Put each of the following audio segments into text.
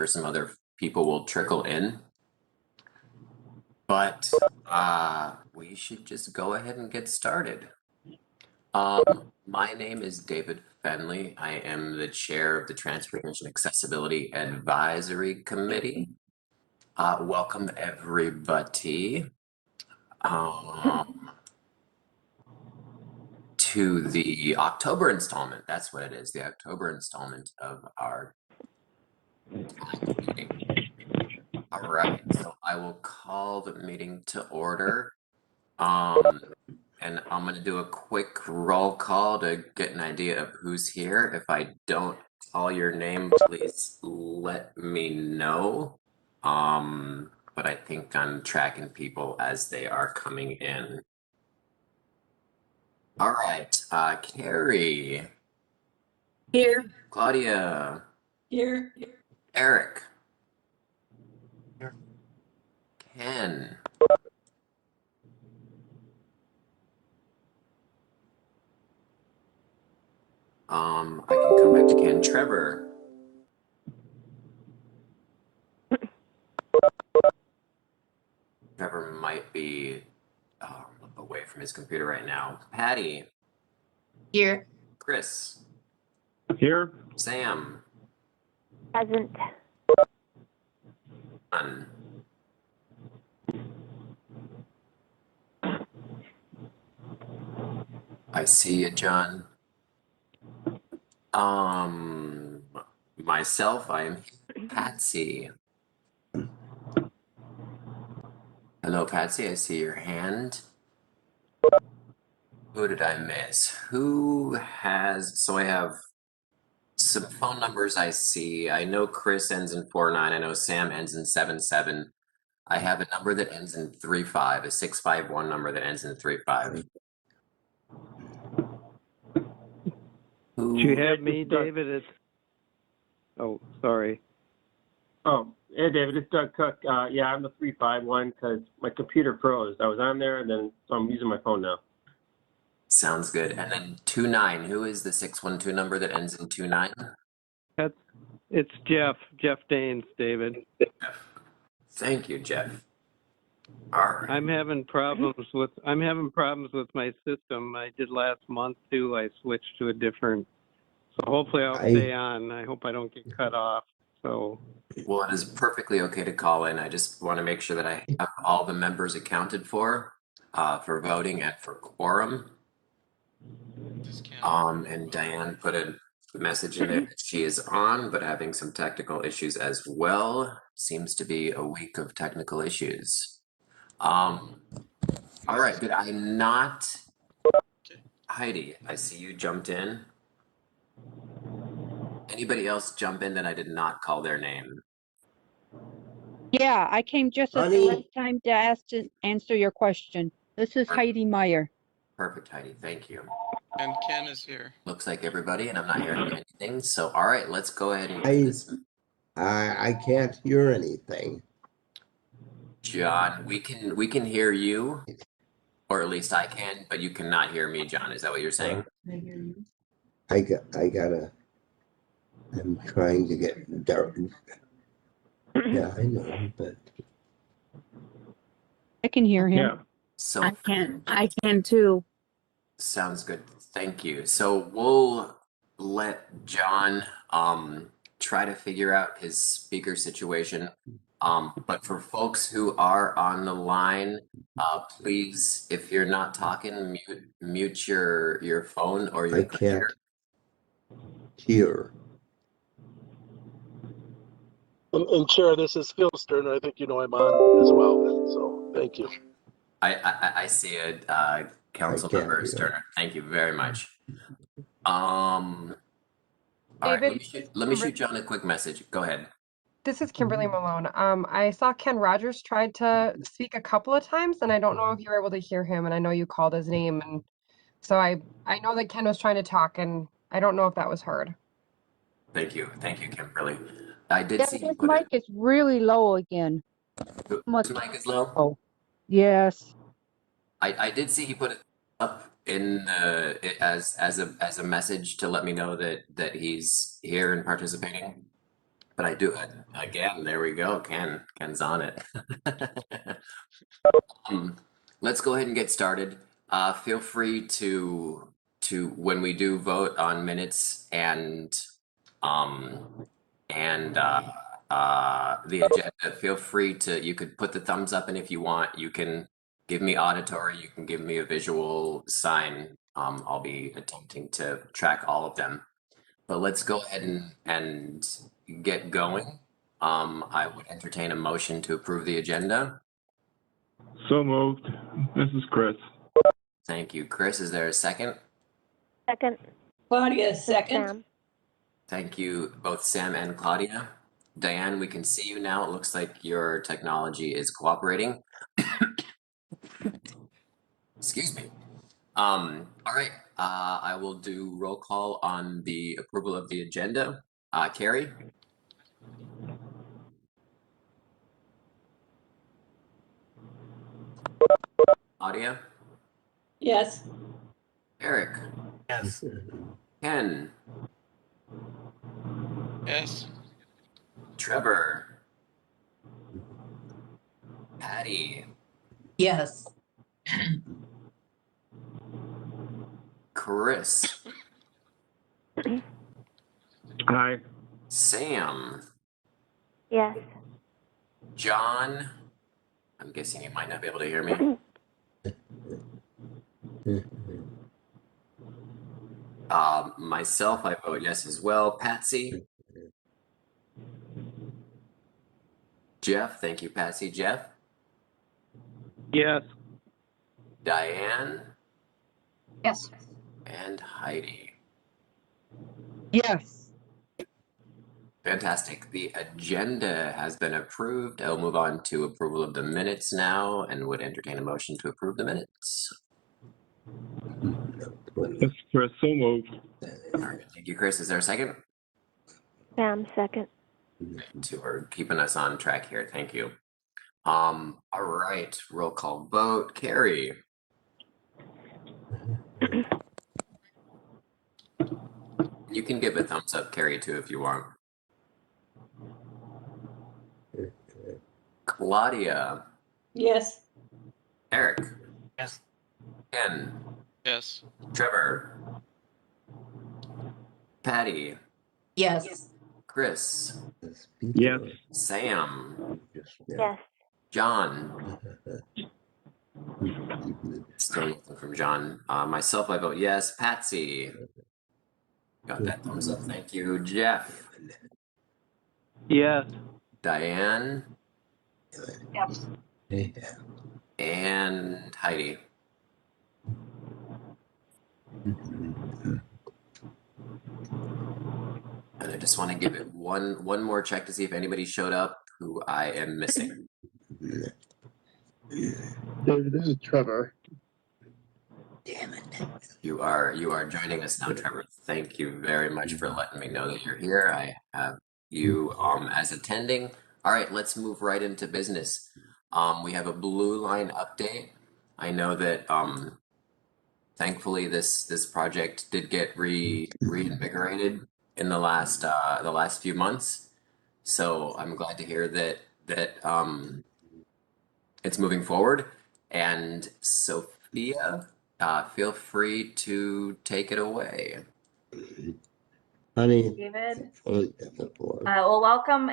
sure some other people will trickle in. But we should just go ahead and get started. My name is David Fenley. I am the chair of the Transportation Accessibility Advisory Committee. Welcome everybody to the October installment. That's what it is, the October installment of our meeting. All right, so I will call the meeting to order. And I'm going to do a quick roll call to get an idea of who's here. If I don't call your name, please let me know. But I think I'm tracking people as they are coming in. All right, Carrie. Here. Claudia. Here. Eric. Here. Ken. I can come back to Ken. Trevor. Trevor might be away from his computer right now. Patty. Here. Chris. Here. Sam. Present. John. I see you, John. Myself, I am Patsy. Hello, Patsy. I see your hand. Who did I miss? Who has? So I have some phone numbers I see. I know Chris ends in 49. I know Sam ends in 77. I have a number that ends in 35, a 651 number that ends in 35. Do you have me, David? It's... Oh, sorry. Oh, hey, David, it's Doug Cook. Yeah, I'm the 351 because my computer froze. I was on there, and then so I'm using my phone now. Sounds good. And then 29. Who is the 612 number that ends in 29? It's Jeff Danes, David. Thank you, Jeff. All right. I'm having problems with my system. I did last month too. I switched to a different. So hopefully I'll stay on. I hope I don't get cut off. So. Well, it is perfectly okay to call in. I just want to make sure that I have all the members accounted for voting and for quorum. And Diane put a message in there that she is on, but having some technical issues as well. Seems to be a week of technical issues. All right, did I not? Heidi, I see you jumped in. Anybody else jump in that I did not call their name? Yeah, I came just at the right time to answer your question. This is Heidi Meyer. Perfect, Heidi. Thank you. And Ken is here. Looks like everybody, and I'm not hearing anything. So, all right, let's go ahead and I can't hear anything. John, we can hear you, or at least I can, but you cannot hear me, John. Is that what you're saying? I'm trying to get Darrell. Yeah, I know, but I can hear him. Yeah. So I can too. Sounds good. Thank you. So we'll let John try to figure out his speaker situation. But for folks who are on the line, please, if you're not talking, mute your phone or your computer. Here. And Chair, this is Phil Sterner. I think you know I'm on as well. So thank you. I see it, Council Member Sterner. Thank you very much. All right, let me shoot John a quick message. Go ahead. This is Kimberly Malone. I saw Ken Rodgers tried to speak a couple of times, and I don't know if you were able to hear him, and I know you called his name, and so I know that Ken was trying to talk, and I don't know if that was heard. Thank you, Kimberly. I did see his mic is really low again. His mic is low? Oh, yes. I did see he put it up in as a message to let me know that he's here and participating. But I do again. There we go. Ken's on it. Let's go ahead and get started. Feel free to when we do vote on minutes and the agenda, feel free to, you could put the thumbs up, and if you want, you can give me auditory, you can give me a visual sign. I'll be attempting to track all of them. But let's go ahead and get going. I would entertain a motion to approve the agenda. So moved. This is Chris. Thank you, Chris. Is there a second? Second. Claudia, second. Sam. Thank you, both Sam and Claudia. Diane, we can see you now. It looks like your technology is cooperating. Excuse me. All right. I will do roll call on the approval of the agenda. Carrie? Claudia? Yes. Eric? Yes. Ken? Yes. Trevor? Patty? Yes. Chris? Hi. Sam? Yes. John? I'm guessing you might not be able to hear me. Myself, I vote yes as well. Patsy? Jeff? Thank you, Patsy. Jeff? Yes. Diane? Yes. And Heidi. Yes. Fantastic. The agenda has been approved. I'll move on to approval of the minutes now and would entertain a motion to approve the minutes. This is Chris. So moved. All right. Thank you, Chris. Is there a second? Sam, second. Two are keeping us on track here. Thank you. All right. Roll call vote. Carrie. You can give a thumbs up, Carrie, too, if you want. Claudia. Yes. Eric. Yes. Ken. Yes. Trevor. Patty. Yes. Chris. Yes. Sam. Yes. John. Still nothing from John. Myself, I vote yes. Patsy. Got that thumbs up. Thank you. Jeff. Yes. Diane. Yes. And Heidi. And I just want to give it one more check to see if anybody showed up who I am missing. This is Trevor. Damn it. You are joining us now, Trevor. Thank you very much for letting me know that you're here. I have you as attending. All right, let's move right into business. We have a blue line update. I know that thankfully this project did get reinvigorated in the last few months. So I'm glad to hear that it's moving forward. And Sophia, feel free to take it away. Honey. David. Well, Well, welcome,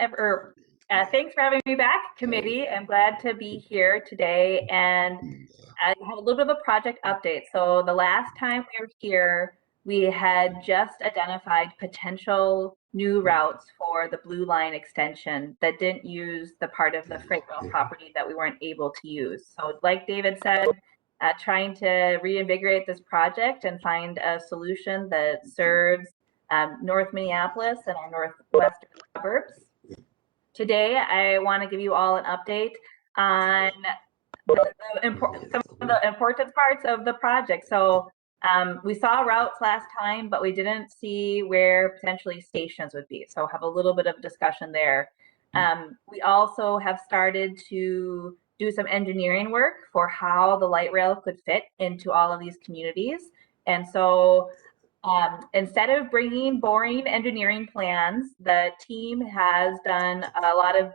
thanks for having me back, committee. I'm glad to be here today, and I have a little bit of a project update. So the last time we were here, we had just identified potential new routes for the Blue Line extension that didn't use the part of the freight rail property that we weren't able to use. So like David said, trying to reinvigorate this project and find a solution that serves North Minneapolis and our northwestern suburbs. Today, I want to give you all an update on some of the important parts of the project. So we saw routes last time, but we didn't see where potentially stations would be. So have a little bit of discussion there. We also have started to do some engineering work for how the light rail could fit into all of these communities. And so Instead of bringing boring engineering plans, the team has done a lot of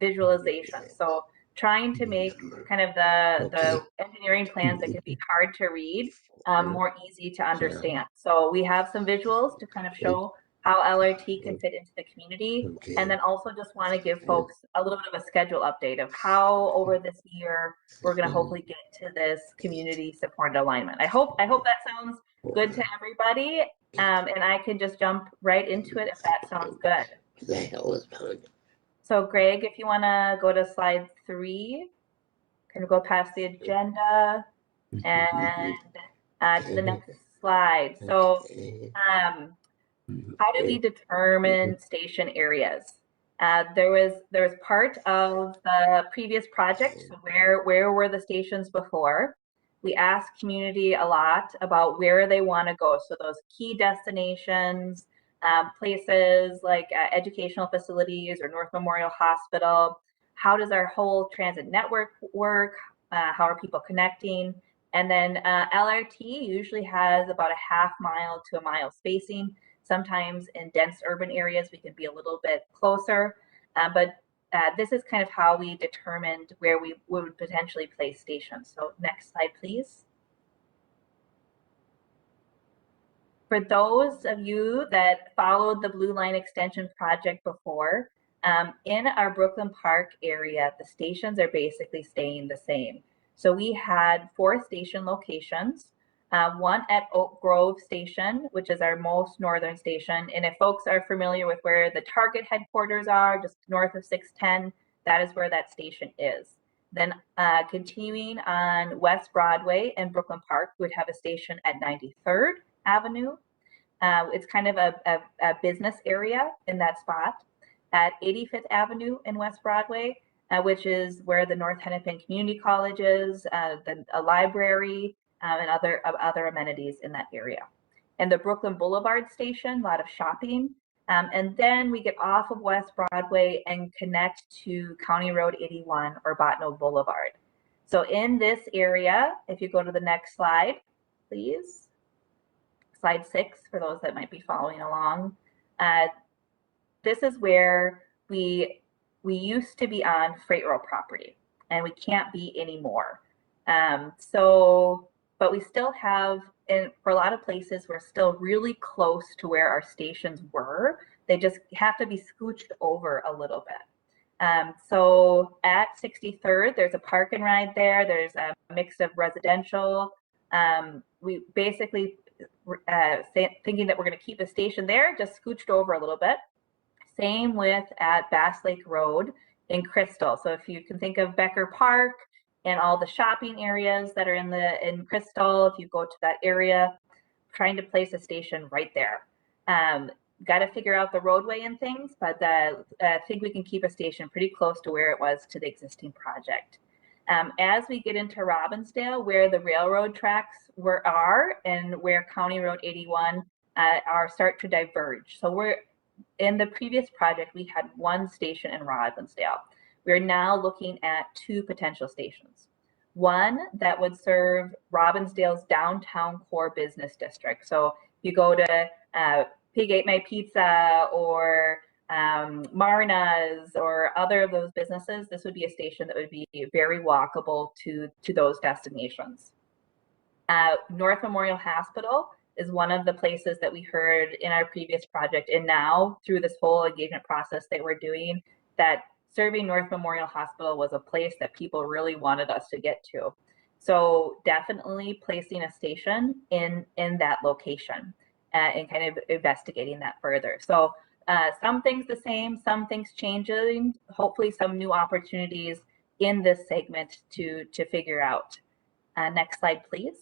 visualization. So trying to make kind of the engineering plans that can be hard to read more easy to understand. So we have some visuals to kind of show how LRT can fit into the community, and then also just want to give folks a little bit of a schedule update of how over this year we're going to hopefully get to this community supported alignment. I hope that sounds good to everybody, and I can just jump right into it if that sounds good. What the hell is going on? So Greg, if you want to go to slide 3, kind of go past the agenda and to the next slide. So how do we determine station areas? There was part of the previous project, where were the stations before? We asked community a lot about where they want to go. So those key destinations, places like educational facilities or North Memorial Hospital. How does our whole transit network work? How are people connecting? And then LRT usually has about a half mile to a mile spacing. Sometimes in dense urban areas, we can be a little bit closer, but this is kind of how we determined where we would potentially place stations. So next slide, please. For those of you that followed the Blue Line Extension project before, in our Brooklyn Park area, the stations are basically staying the same. So we had 4 station locations. One at Oak Grove Station, which is our most northern station. And if folks are familiar with where the Target headquarters are, just north of 610, that is where that station is. Then continuing on West Broadway and Brooklyn Park, we would have a station at 93rd Avenue. It's kind of a business area in that spot. At 85th Avenue and West Broadway, which is where the North Hennepin Community College is, a library, and other amenities in that area. And the Brooklyn Boulevard station, a lot of shopping. And then we get off of West Broadway and connect to County Road 81 or Botno Boulevard. So in this area, if you go to the next slide, please. Slide 6 for those that might be following along. This is where we used to be on freight rail property, and we can't be anymore. But we still have, and for a lot of places, we're still really close to where our stations were. They just have to be scooched over a little bit. So at 63rd, there's a park and ride there. There's a mix of residential. We basically thinking that we're going to keep a station there, just scooched over a little bit. Same with at Bass Lake Road in Crystal. So if you can think of Becker Park and all the shopping areas that are in Crystal, if you go to that area, trying to place a station right there. Got to figure out the roadway and things, but I think we can keep a station pretty close to where it was to the existing project. As we get into Robinsdale, where the railroad tracks are and where County Road 81 start to diverge. So we're in the previous project, we had 1 station in Robinsdale. We're now looking at 2 potential stations. One that would serve Robinsdale's downtown core business district. So if you go to Pig Ate My Pizza or Marna's or other of those businesses, this would be a station that would be very walkable to those destinations. North Memorial Hospital is one of the places that we heard in our previous project, and now through this whole engagement process that we're doing, that serving North Memorial Hospital was a place that people really wanted us to get to. So definitely placing a station in that location and kind of investigating that further. So some things the same, some things changing, hopefully some new opportunities in this segment to figure out. Next slide, please.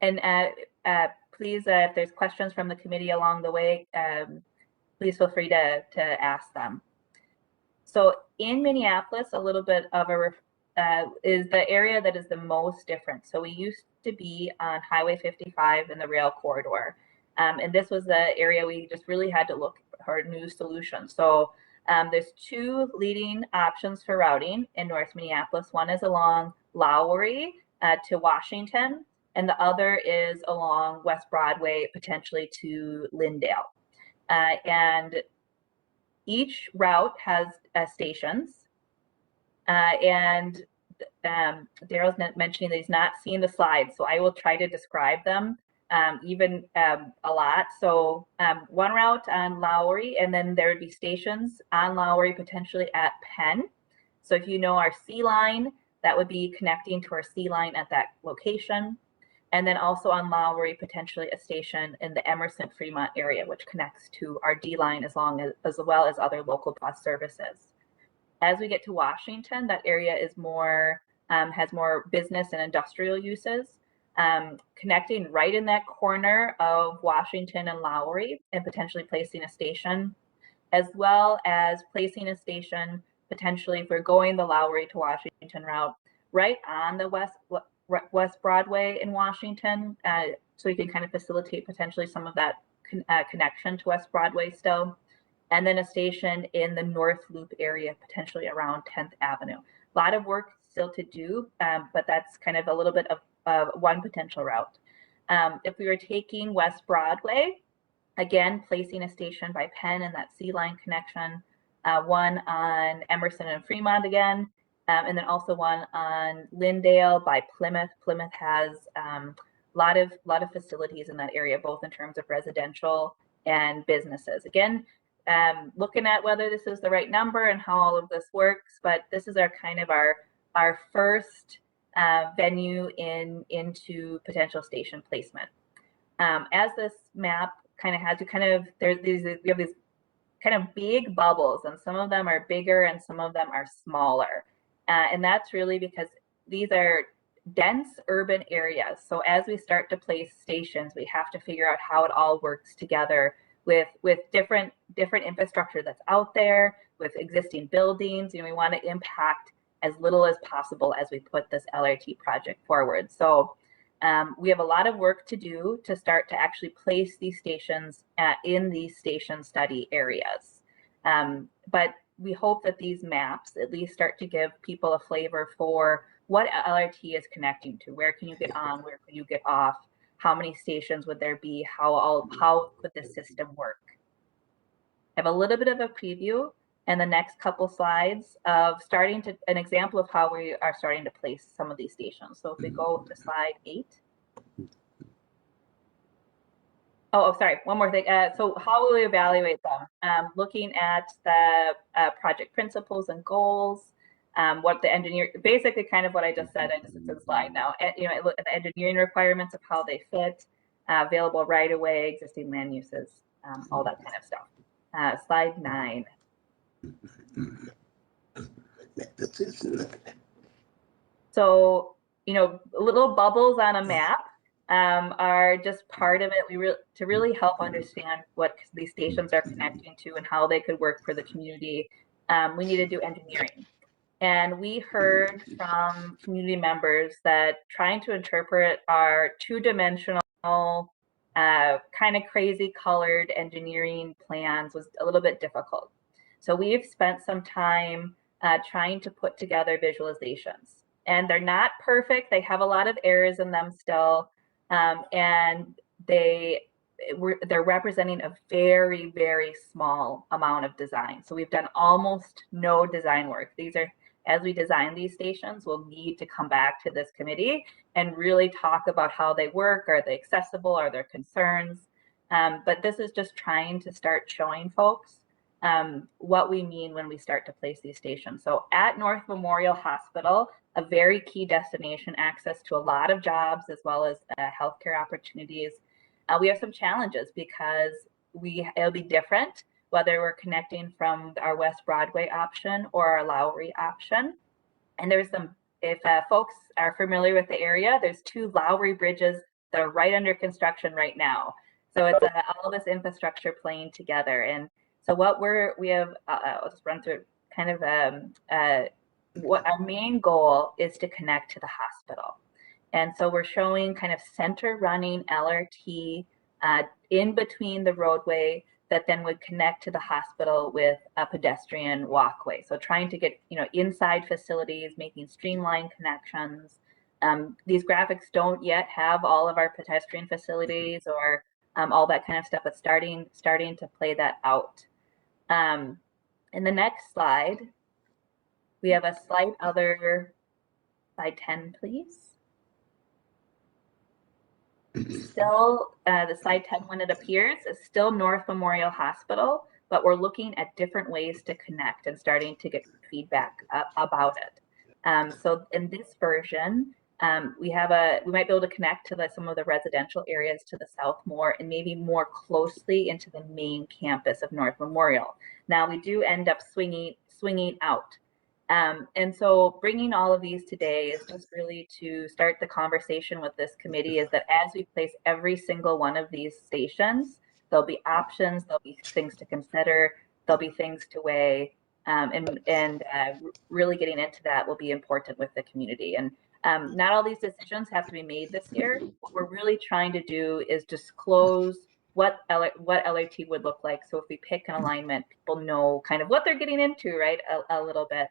And please, if there's questions from the committee along the way, please feel free to ask them. So in Minneapolis, a little bit of is the area that is the most different. So we used to be on Highway 55 in the rail corridor. And this was the area we just really had to look for new solutions. So there's 2 leading options for routing in North Minneapolis. One is along Lowry to Washington, and the other is along West Broadway, potentially to Lyndale. And each route has stations. And Darrell's mentioning that he's not seeing the slides, so I will try to describe them a lot. So one route on Lowry, and then there would be stations on Lowry, potentially at Penn. So if you know our C line, that would be connecting to our C line at that location. And then also on Lowry, potentially a station in the Emerson Fremont area, which connects to our D line as well as other local bus services. As we get to Washington, that area is more has more business and industrial uses, connecting right in that corner of Washington and Lowry, and potentially placing a station, as well as placing a station potentially if we're going the Lowry to Washington route right on the West Broadway in Washington, so you can kind of facilitate potentially some of that connection to West Broadway still. And then a station in the North Loop area, potentially around 10th Avenue. A lot of work still to do, but that's kind of a little bit of one potential route. If we were taking West Broadway, again, placing a station by Penn and that C line connection, one on Emerson and Fremont again, and then also one on Lyndale by Plymouth. Plymouth has a lot of facilities in that area, both in terms of residential and businesses. Again, looking at whether this is the right number and how all of this works, but this is our kind of our first venue into potential station placement. As this map kind of has, we have these kind of big bubbles, and some of them are bigger and some of them are smaller. And that's really because these are dense urban areas. So as we start to place stations, we have to figure out how it all works together with different infrastructure that's out there, with existing buildings. We want to impact as little as possible as we put this LRT project forward. So we have a lot of work to do to start to actually place these stations in these station study areas. But we hope that these maps at least start to give people a flavor for what LRT is connecting to. Where can you get on? Where can you get off? How many stations would there be? How would this system work? I have a little bit of a preview in the next couple slides of an example of how we are starting to place some of these stations. So if we go to slide 8. Oh, sorry, one more thing. So how will we evaluate them? Looking at the project principles and goals, what the engineer, basically kind of what I just said, it's a slide now. Look at the engineering requirements of how they fit, available right of way, existing land uses, all that kind of stuff. Slide 9. So, little bubbles on a map are just part of it. To really help understand what these stations are connecting to and how they could work for the community, we need to do engineering. And we heard from community members that trying to interpret our two-dimensional, kind of crazy colored engineering plans was a little bit difficult. So we've spent some time trying to put together visualizations. And they're not perfect. They have a lot of errors in them still. And they're representing a very, very small amount of design. So we've done almost no design work. As we design these stations, we'll need to come back to this committee and really talk about how they work. Are they accessible? Are there concerns? But this is just trying to start showing folks what we mean when we start to place these stations. So at North Memorial Hospital, a very key destination, access to a lot of jobs as well as healthcare opportunities. We have some challenges because it'll be different whether we're connecting from our West Broadway option or our Lowry option. And there's if folks are familiar with the area, there's 2 Lowry bridges that are right under construction right now. So it's all this infrastructure playing together. And so what we have, I'll just run through kind of what our main goal is to connect to the hospital. And so we're showing kind of center running LRT in between the roadway that then would connect to the hospital with a pedestrian walkway. So trying to get inside facilities, making streamlined connections, These graphics don't yet have all of our pedestrian facilities or all that kind of stuff, but starting to play that out. In the next slide, we have a slight other, slide 10, please. Still, the slide 10 when it appears is still North Memorial Hospital, but we're looking at different ways to connect and starting to get feedback about it. So in this version, we might be able to connect to some of the residential areas to the south more and maybe more closely into the main campus of North Memorial. Now we do end up swinging out. And so bringing all of these today is just really to start the conversation with this committee, is that as we place every single one of these stations, there'll be options, there'll be things to consider, there'll be things to weigh, and really getting into that will be important with the community. And not all these decisions have to be made this year. What we're really trying to do is disclose what LRT would look like. So if we pick an alignment, people know kind of what they're getting into, right, a little bit.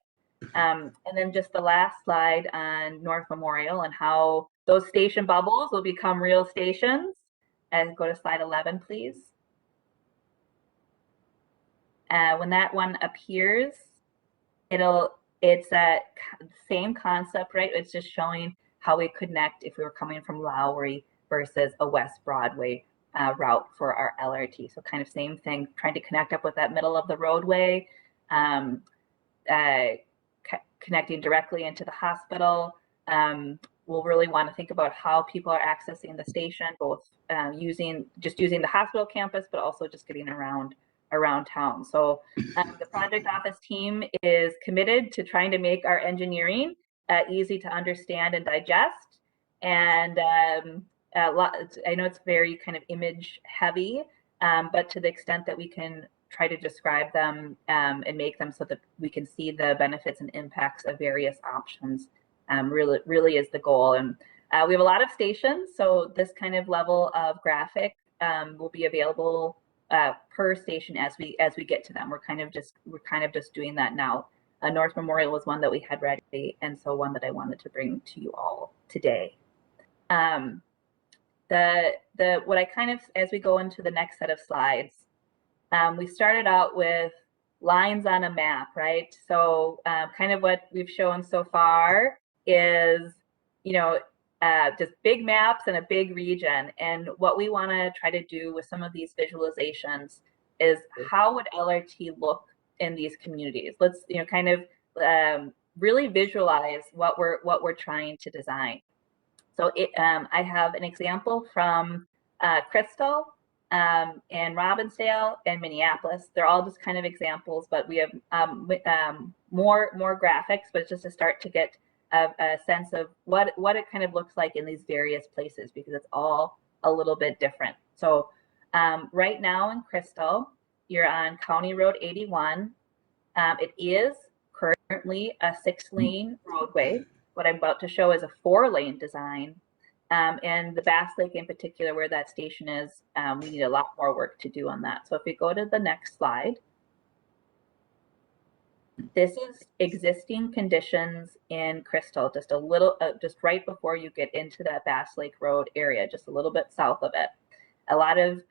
And then just the last slide on North Memorial and how those station bubbles will become real stations. And go to slide 11, please. When that one appears, it's a same concept, right? It's just showing how we connect if we were coming from Lowry versus a West Broadway route for our LRT. So kind of same thing, trying to connect up with that middle of the roadway, connecting directly into the hospital. We'll really want to think about how people are accessing the station, both using the hospital campus, but also just getting around town. So the project office team is committed to trying to make our engineering easy to understand and digest. And I know it's very kind of image heavy, but to the extent that we can try to describe them and make them so that we can see the benefits and impacts of various options really is the goal. And we have a lot of stations, so this kind of level of graphic will be available per station as we get to them. We're kind of just doing that now. North Memorial was one that we had ready, and so one that I wanted to bring to you all today. What I kind of, as we go into the next set of slides, we started out with lines on a map, right? So kind of what we've shown so far is, just big maps and a big region. And what we want to try to do with some of these visualizations is how would LRT look in these communities? Let's, kind of really visualize what we're trying to design. So I have an example from Crystal and Robinsdale and Minneapolis. They're all just kind of examples, but we have more graphics, but it's just to start to get a sense of what it kind of looks like in these various places, because it's all a little bit different. So right now in Crystal, you're on County Road 81. It is currently a 6-lane roadway. What I'm about to show is a 4-lane design. And the Bass Lake in particular, where that station is, we need a lot more work to do on that. So if we go to the next slide, this is existing conditions in Crystal, just a little, just right before you get into that Bass Lake Road area, just a little bit south of it. A lot of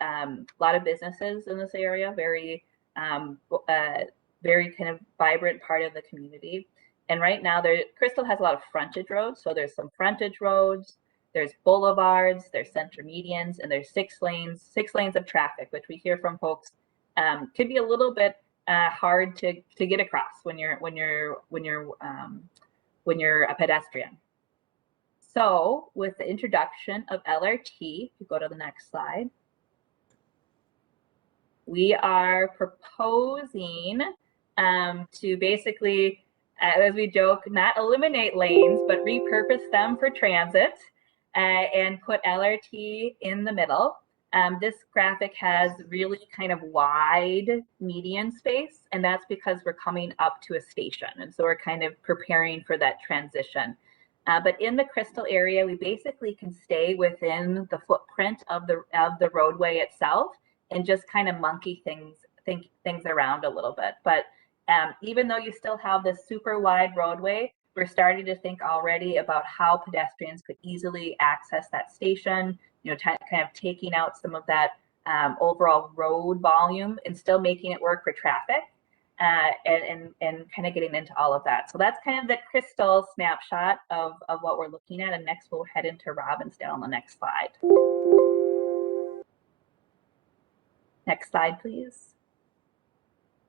businesses in this area, very kind of vibrant part of the community. And right now, Crystal has a lot of frontage roads. So there's some frontage roads, there's boulevards, there's center medians, and there's 6 lanes of traffic, which we hear from folks could be a little bit hard to get across when you're a pedestrian. So with the introduction of LRT, if you go to the next slide, we are proposing to basically, as we joke, not eliminate lanes, but repurpose them for transit and put LRT in the middle. This graphic has really kind of wide median space, and that's because we're coming up to a station. And so we're kind of preparing for that transition. But in the Crystal area, we basically can stay within the footprint of the roadway itself and just kind of monkey things around a little bit. But even though you still have this super wide roadway, we're starting to think already about how pedestrians could easily access that station, you know, kind of taking out some of that overall road volume and still making it work for traffic, and kind of getting into all of that. So that's kind of the Crystal snapshot of what we're looking at. And next we'll head into Robinsdale on the next slide. Next slide, please.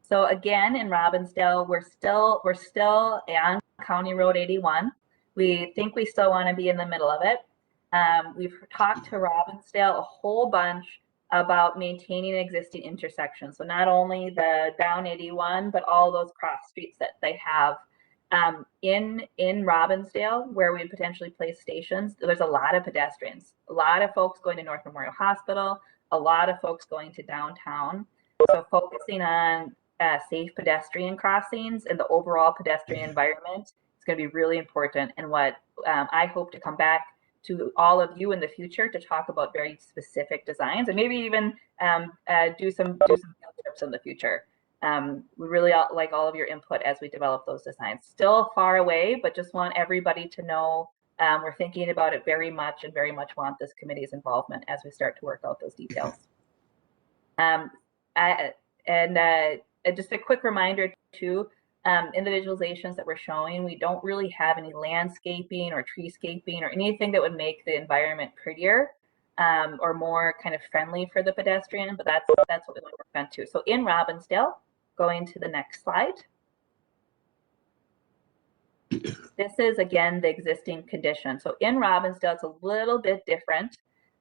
So again, in Robinsdale, we're still on County Road 81. We think we still want to be in the middle of it. We've talked to Robinsdale a whole bunch about maintaining existing intersections. So not only the down 81, but all those cross streets that they have. In Robinsdale, where we potentially place stations, there's a lot of pedestrians, a lot of folks going to North Memorial Hospital, a lot of folks going to downtown. So focusing on safe pedestrian crossings and the overall pedestrian environment is going to be really important, and what I hope to come back to all of you in the future to talk about very specific designs, and maybe even do some field trips in the future. We really like all of your input as we develop those designs. Still far away, but just want everybody to know we're thinking about it very much, and very much want this committee's involvement as we start to work out those details. Just a quick reminder too, in the visualizations that we're showing, we don't really have any landscaping or treescaping or anything that would make the environment prettier or more kind of friendly for the pedestrian, but that's what we want to work on too. So in Robinsdale, going to the next slide. This is again the existing condition. So in Robinsdale, it's a little bit different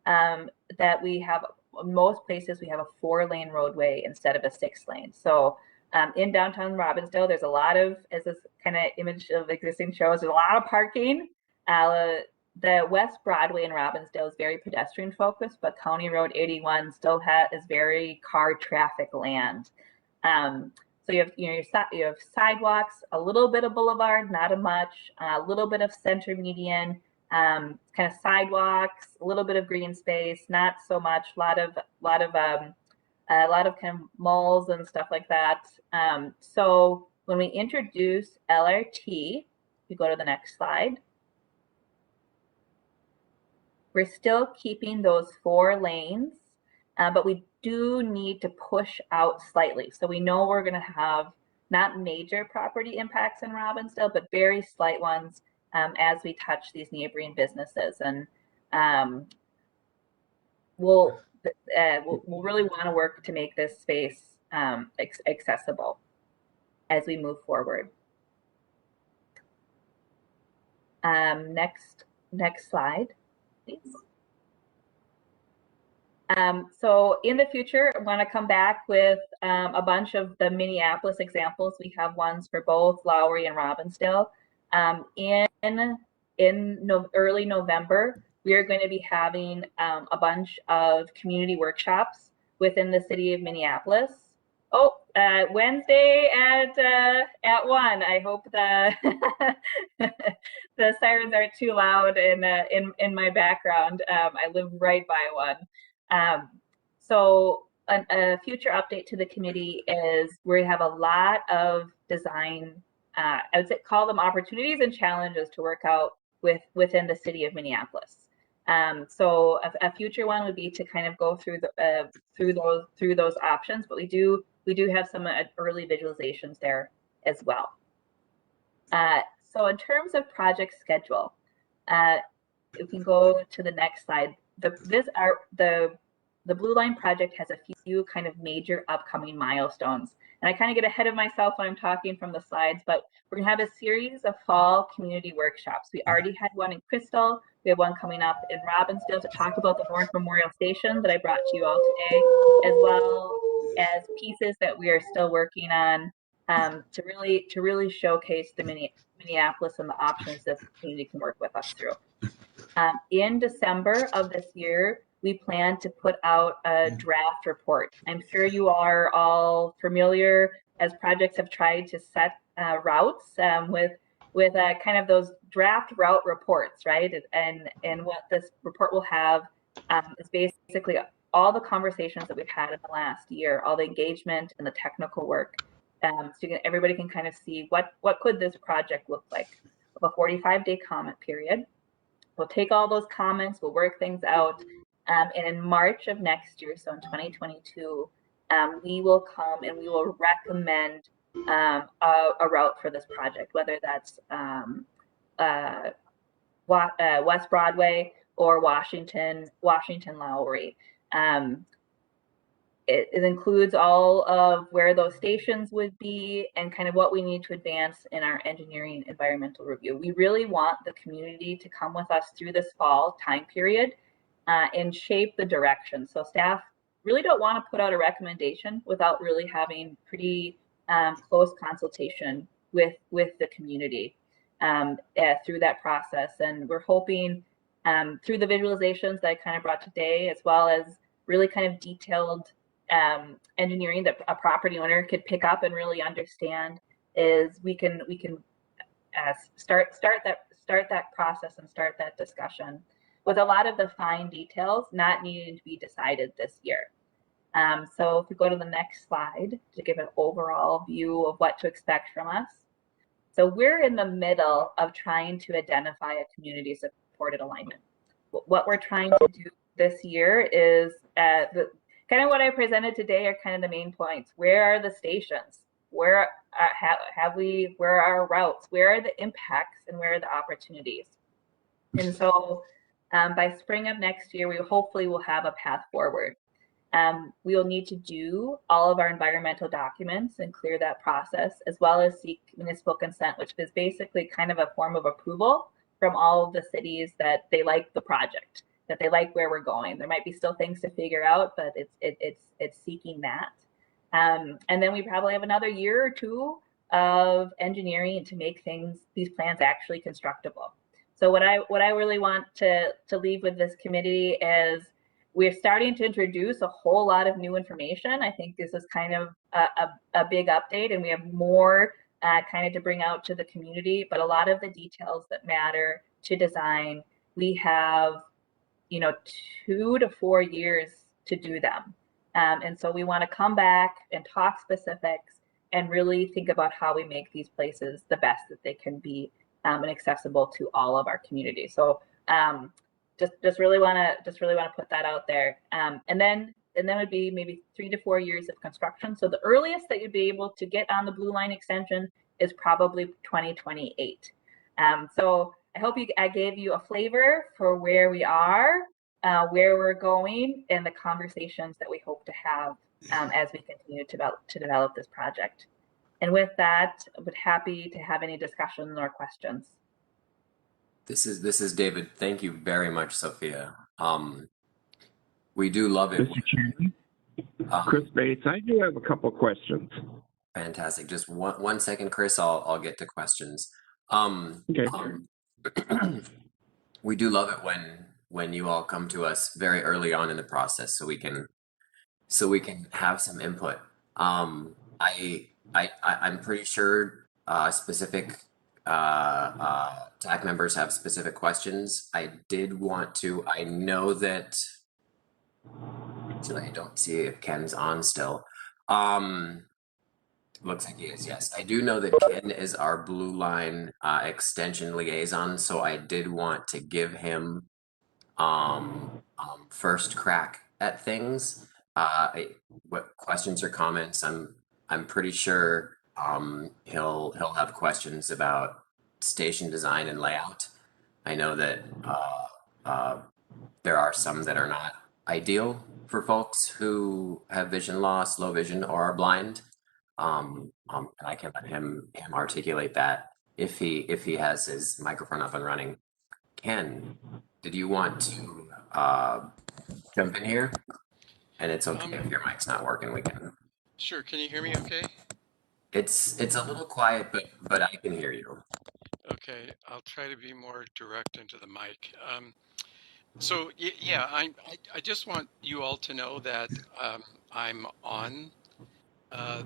that we have, most places we have a 4-lane roadway instead of a 6-lane. So in downtown Robinsdale, there's a lot of, as this kind of image of existing shows, there's a lot of parking. The West Broadway in Robinsdale is very pedestrian focused, but County Road 81 still is very car traffic land. So you have sidewalks, a little bit of boulevard, not a much, a little bit of center median, kind of sidewalks, a little bit of green space, not so much, a lot of kind of malls and stuff like that. So when we introduce LRT, you go to the next slide. We're still keeping those 4 lanes, but we do need to push out slightly. So we know we're going to have not major property impacts in Robinsdale, but very slight ones as we touch these neighboring businesses. And we'll really want to work to make this space accessible as we move forward. Next slide, please. So in the future, I want to come back with a bunch of the Minneapolis examples. We have ones for both Lowry and Robinsdale. In early November, we are going to be having a bunch of community workshops within the city of Minneapolis. Oh, Wednesday at 1. I hope the the sirens aren't too loud in my background. I live right by one. So a future update to the committee is we have a lot of design, I would say, call them opportunities and challenges to work out within the city of Minneapolis. So a future one would be to kind of go through those options, but we do have some early visualizations there as well. So in terms of project schedule, if we can go to the next slide, the Blue Line project has a few kind of major upcoming milestones. And I kind of get ahead of myself when I'm talking from the slides, but we're gonna have a series of fall community workshops. We already had one in Crystal. We have one coming up in Robinsdale to talk about the North Memorial Station that I brought to you all today, as well as pieces that we are still working on to really showcase the Minneapolis and the options that the community can work with us through. In December of this year, we plan to put out a draft report. I'm sure you are all familiar as projects have tried to set routes with kind of those draft route reports, right? And what this report will have is basically all the conversations that we've had in the last year, all the engagement and the technical work. So everybody can kind of see what could this project look like. of a 45-day comment period. We'll take all those comments, we'll work things out, and in March of next year, so in 2022, we will come and we will recommend a route for this project, whether that's West Broadway or Washington Lowry. It includes all of where those stations would be and kind of what we need to advance in our engineering environmental review. We really want the community to come with us through this fall time period and shape the direction. So staff really don't want to put out a recommendation without really having pretty close consultation with the community through that process. And we're hoping through the visualizations that I kind of brought today, as well as really kind of detailed engineering that a property owner could pick up and really understand, is we can start that process and start that discussion with a lot of the fine details not needing to be decided this year. So if we go to the next slide to give an overall view of what to expect from us. So we're in the middle of trying to identify a community supported alignment. What we're trying to do this year is kind of what I presented today are kind of the main points. Where are the stations? Where where are our routes? Where are the impacts and where are the opportunities? And so by spring of next year, we hopefully will have a path forward. We will need to do all of our environmental documents and clear that process, as well as seek municipal consent, which is basically kind of a form of approval from all of the cities that they like the project, that they like where we're going. There might be still things to figure out, but it's seeking that. And then we probably have another year or two of engineering to make these plans actually constructible. So what I really want to leave with this committee is we're starting to introduce a whole lot of new information. I think this is kind of a big update, and we have more kind of to bring out to the community, but a lot of the details that matter to design, we have 2 to 4 years to do them. And so we want to come back and talk specifics and really think about how we make these places the best that they can be and accessible to all of our community. So just really want to put that out there. And then would be maybe 3 to 4 years of construction. So the earliest that you'd be able to get on the Blue Line extension is probably 2028. So I hope I gave you a flavor for where we are, where we're going, and the conversations that we hope to have as we continue to develop this project. And with that, I would happy to have any discussions or questions. This is David. Thank you very much, Sophia. We do love it. Mr. Chairman, Chris Bates, I do have a couple questions. Fantastic. Just one second, Chris. I'll get to questions. Okay. We do love it when you all come to us very early on in the process, so we can have some input. I'm pretty sure specific TAAC members have specific questions. I know that actually I don't see if Ken's on still. Looks like he is, yes. I do know that Ken is our Blue Line extension liaison, so I did want to give him first crack at things. What questions or comments? I'm pretty sure he'll have questions about station design and layout. I know that there are some that are not ideal for folks who have vision loss, low vision, or are blind. And I can let him articulate that if he has his microphone up and running. Ken, did you want to jump in here? And it's okay if your mic's not working. We can. Sure. Can you hear me okay? It's a little quiet, but I can hear you. Okay, I'll try to be more direct into the mic. So yeah, I just want you all to know that I'm on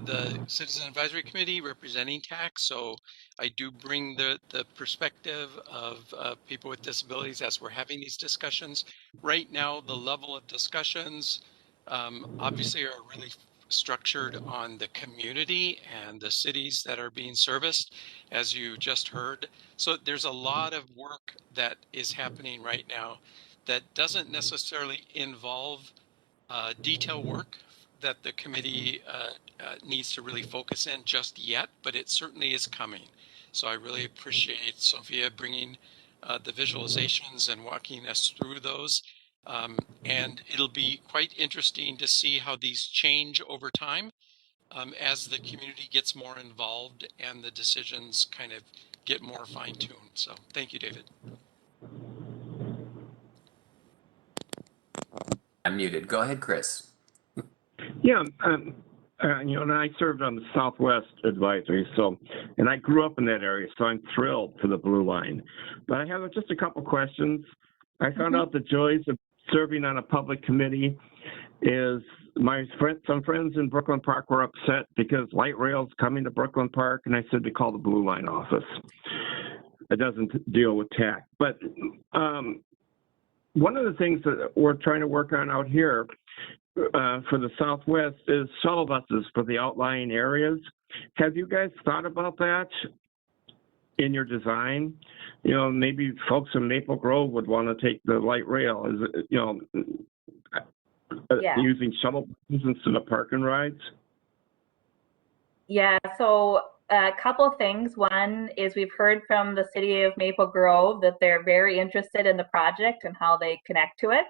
the Citizen Advisory Committee representing TAAC, so I do bring the perspective of people with disabilities as we're having these discussions. Right now, the level of discussions obviously are really structured on the community and the cities that are being serviced, as you just heard. So there's a lot of work that is happening right now that doesn't necessarily involve detail work that the committee needs to really focus in just yet, but it certainly is coming. So I really appreciate Sophia bringing the visualizations and walking us through those. And it'll be quite interesting to see how these change over time as the community gets more involved and the decisions kind of get more fine-tuned. So thank you, David. I'm muted. Go ahead, Chris. Yeah, and I served on the Southwest Advisory, and I grew up in that area, so I'm thrilled for the Blue Line. But I have just a couple questions. I found out the joys of serving on a public committee is some friends in Brooklyn Park were upset because light rail's coming to Brooklyn Park, and I said to call the Blue Line office. It doesn't deal with TAAC. But one of the things that we're trying to work on out here for the Southwest is shuttle buses for the outlying areas. Have you guys thought about that in your design? You know, maybe folks in Maple Grove would want to take the light rail, using shuttle buses instead of parking rides? Yeah, so a couple of things. One is we've heard from the city of Maple Grove that they're very interested in the project and how they connect to it.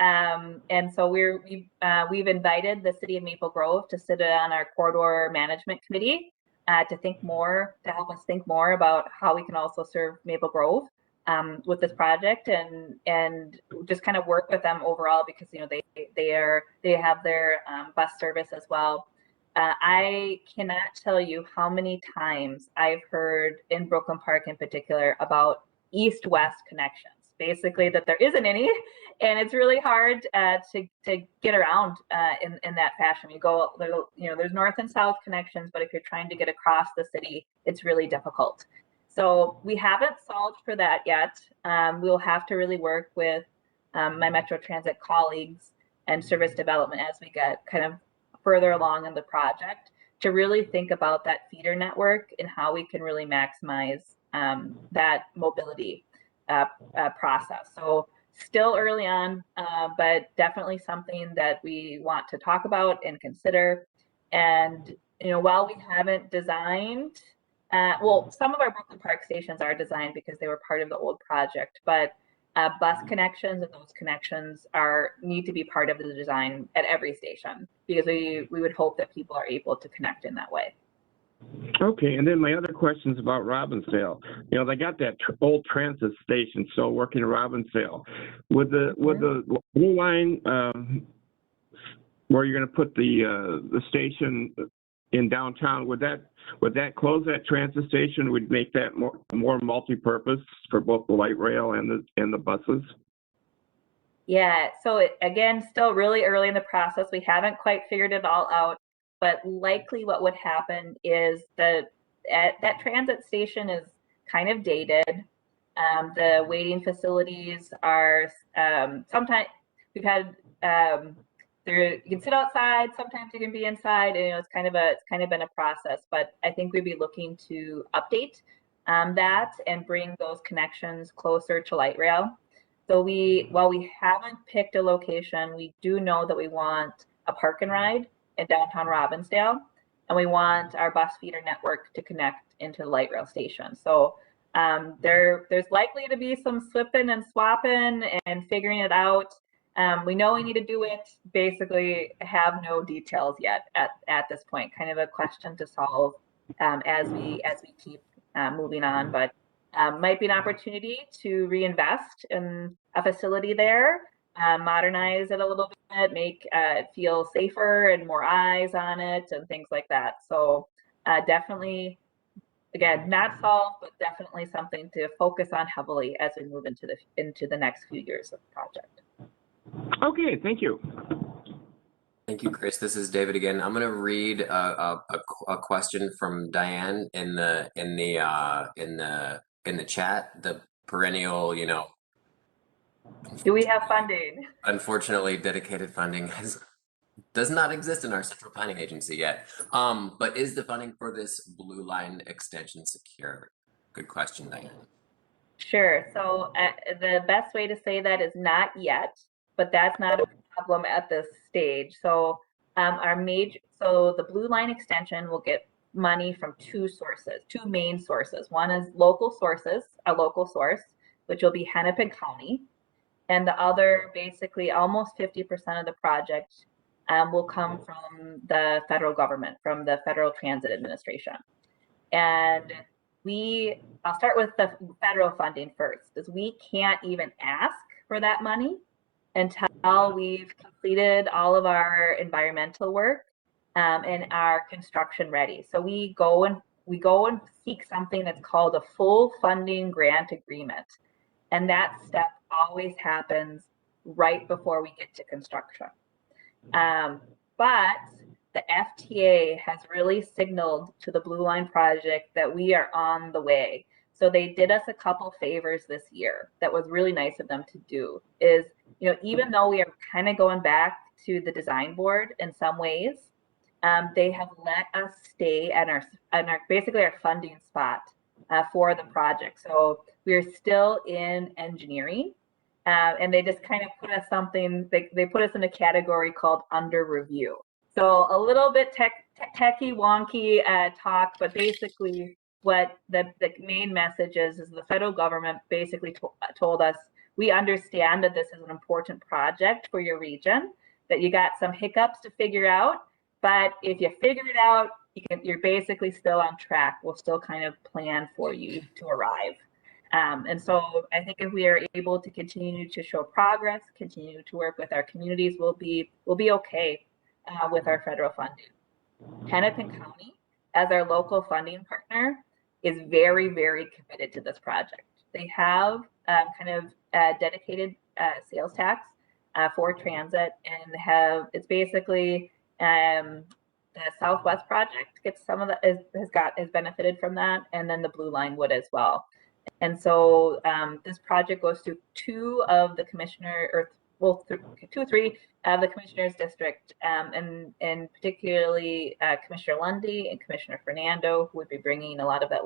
And so we've invited the city of Maple Grove to sit on our corridor management committee to help us think more about how we can also serve Maple Grove with this project and just kind of work with them overall because they have their bus service as well. I cannot tell you how many times I've heard in Brooklyn Park in particular about east-west connections, basically that there isn't any, and it's really hard to get around in that fashion. There's north and south connections, but if you're trying to get across the city, it's really difficult. So we haven't solved for that yet. We'll have to really work with my Metro Transit colleagues and service development as we get kind of further along in the project to really think about that feeder network and how we can really maximize that mobility process. So still early on, but definitely something that we want to talk about and consider. And while we haven't designed, some of our Brooklyn Park stations are designed because they were part of the old project, but bus connections and those connections need to be part of the design at every station because we would hope that people are able to connect in that way. Okay, and then my other question is about Robinsdale. They got that old transit station still working in Robinsdale. Would the Blue Line, where you're going to put the station in downtown, would that close that transit station? Would make that more multi-purpose for both the light rail and the buses? Yeah. So again, still really early in the process. We haven't quite figured it all out. But likely what would happen is that transit station is kind of dated. The waiting facilities are sometimes we've had you can sit outside, sometimes you can be inside, and it's kind of been a process. But I think we'd be looking to update that and bring those connections closer to light rail. So while we haven't picked a location, we do know that we want a park and ride in downtown Robinsdale, and we want our bus feeder network to connect into the light rail station. So there's likely to be some slipping and swapping and figuring it out. We know we need to do it, basically have no details yet at this point, kind of a question to solve as we keep moving on, but might be an opportunity to reinvest in a facility there, modernize it a little bit, make it feel safer and more eyes on it and things like that. So definitely, again, not solved, but definitely something to focus on heavily as we move into the next few years of the project. Okay, thank you. Thank you, Chris. This is David again. I'm going to read a question from Diane in the chat. The perennial, do we have funding? Unfortunately, dedicated funding does not exist in our central planning agency yet. But is the funding for this blue line extension secure? Good question, Diane. Sure. So the best way to say that is not yet, but that's not a problem at this stage. So the blue line extension will get money from two sources, two main sources. One is local sources, a local source, which will be Hennepin County, and the other, basically almost 50% of the project will come from the federal government, from the Federal Transit Administration. And I'll start with the federal funding first, because we can't even ask for that money until we've completed all of our environmental work and are construction ready. So we go and seek something that's called a full funding grant agreement. And that step always happens right before we get to construction. But the FTA has really signaled to the Blue Line project that we are on the way. So they did us a couple favors this year that was really nice of them to do. Is, even though we are kind of going back to the design board in some ways, they have let us stay at our basically our funding spot for the project. So we're still in engineering, and they just kind of put us they put us in a category called under review. So a little bit techie wonky talk, but basically what the main message is the federal government basically told us, we understand that this is an important project for your region, that you got some hiccups to figure out, but if you figure it out, you're basically still on track. We'll still kind of plan for you to arrive. And so I think if we are able to continue to show progress, continue to work with our communities, we'll be okay with our federal funding. Hennepin County, as our local funding partner, is very, very committed to this project. They have kind of a dedicated sales tax for transit, and it's basically the Southwest project gets some of that, has benefited from that, and then the Blue Line would as well. And so this project goes through two or three of the commissioner's district, and particularly Commissioner Lundy and Commissioner Fernando, who would be bringing a lot of that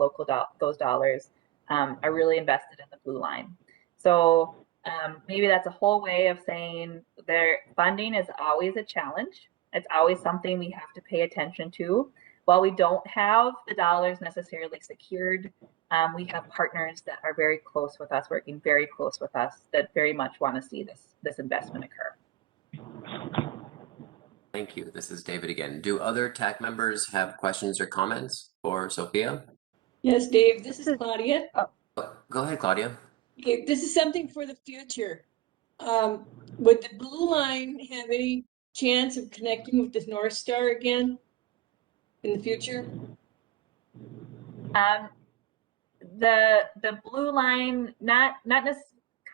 those dollars, are really invested in the Blue Line. So maybe that's a whole way of saying their funding is always a challenge. It's always something we have to pay attention to. While we don't have the dollars necessarily secured, we have partners that are very close with us, working very close with us, that very much want to see this investment occur. Thank you. This is David again. Do other TAAC members have questions or comments for Sophia? Yes, Dave, this is Claudia. Go ahead, Claudia. Okay, this is something for the future. Would the Blue Line have any chance of connecting with the North Star again in the future? The Blue Line, not necessarily,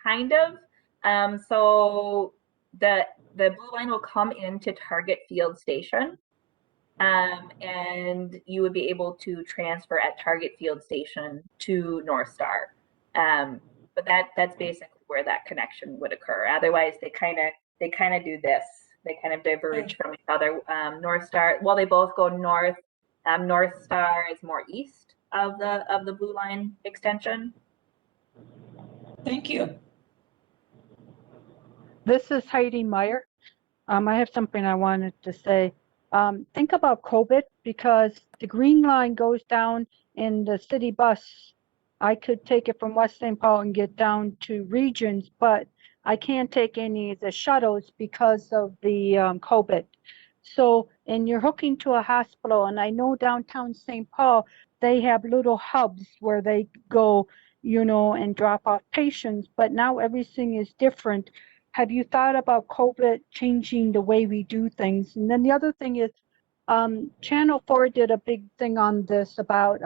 kind of. So the Blue Line will come into Target Field Station, and you would be able to transfer at Target Field Station to North Star. But that's basically where that connection would occur. Otherwise, they kind of do this. They kind of diverge from each other. North Star, well, they both go north. North Star is more east of the Blue Line extension. Thank you. This is Heidi Meyer. I have something I wanted to say. Think about COVID, because the green line goes down in the city bus. I could take it from West St. Paul and get down to Regions, but I can't take any of the shuttles because of the COVID. So, and you're hooking to a hospital, and I know downtown St. Paul, they have little hubs where they go, and drop off patients, but now everything is different. Have you thought about COVID changing the way we do things? And then the other thing is, Channel 4 did a big thing on this about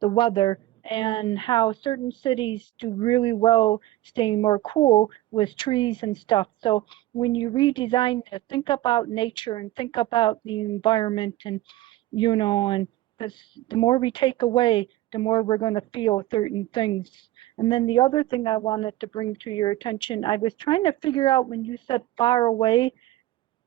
the weather and how certain cities do really well staying more cool with trees and stuff. So when you redesign it, think about nature and think about the environment, and and because the more we take away, the more we're going to feel certain things. And then the other thing I wanted to bring to your attention, I was trying to figure out when you said far away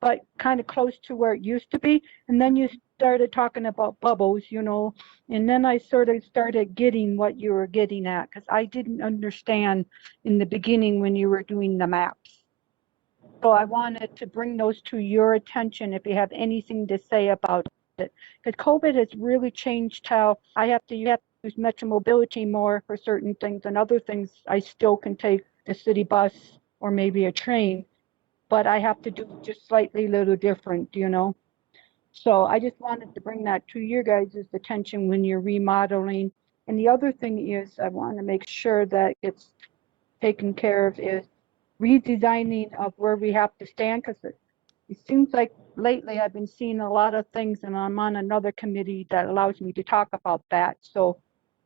but kind of close to where it used to be. And then you started talking about bubbles, you know, and then I sort of started getting what you were getting at, because I didn't understand in the beginning when you were doing the maps. So I wanted to bring those to your attention if you have anything to say about it. Because COVID has really changed how you have to use Metro Mobility more for certain things, and other things I still can take the city bus or maybe a train, but I have to do it just slightly little different, you know. So I just wanted to bring that to your guys' attention when you're remodeling. And the other thing is I want to make sure that it's taken care of is redesigning of where we have to stand, because it seems like lately I've been seeing a lot of things, and I'm on another committee that allows me to talk about that. So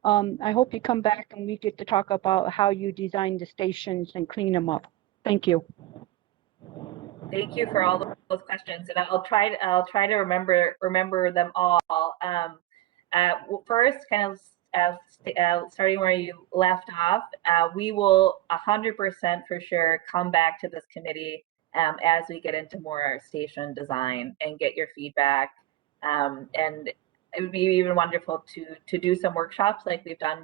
I hope you come back and we get to talk about how you design the stations and clean them up. Thank you. Thank you for all those questions, and I'll try to remember them all. First, kind of starting where you left off, we will 100% for sure come back to this committee as we get into more station design and get your feedback. And it would be even wonderful to do some workshops like we've done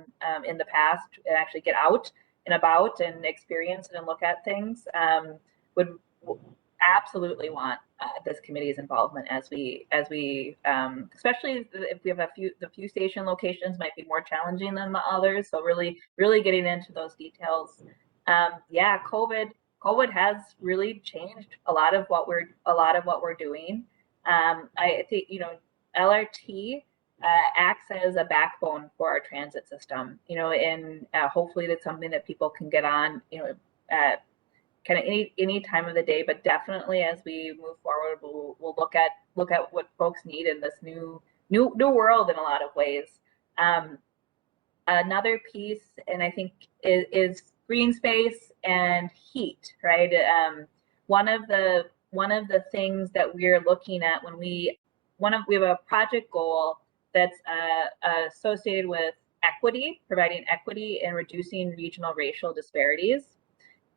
in the past, and actually get out and about and experience it and look at things. Would absolutely want this committee's involvement as we especially if we have the few station locations might be more challenging than the others, so really getting into those details. Yeah, COVID has really changed a lot of what we're doing. I think, you know, LRT acts as a backbone for our transit system, you know, and hopefully that's something that people can get on, you know, kind of any time of the day, but definitely as we move forward, we'll look at what folks need in this new world in a lot of ways. Another piece, and I think is green space and heat, right? One of the things that we're looking at when we have a project goal that's associated with equity, providing equity and reducing regional racial disparities.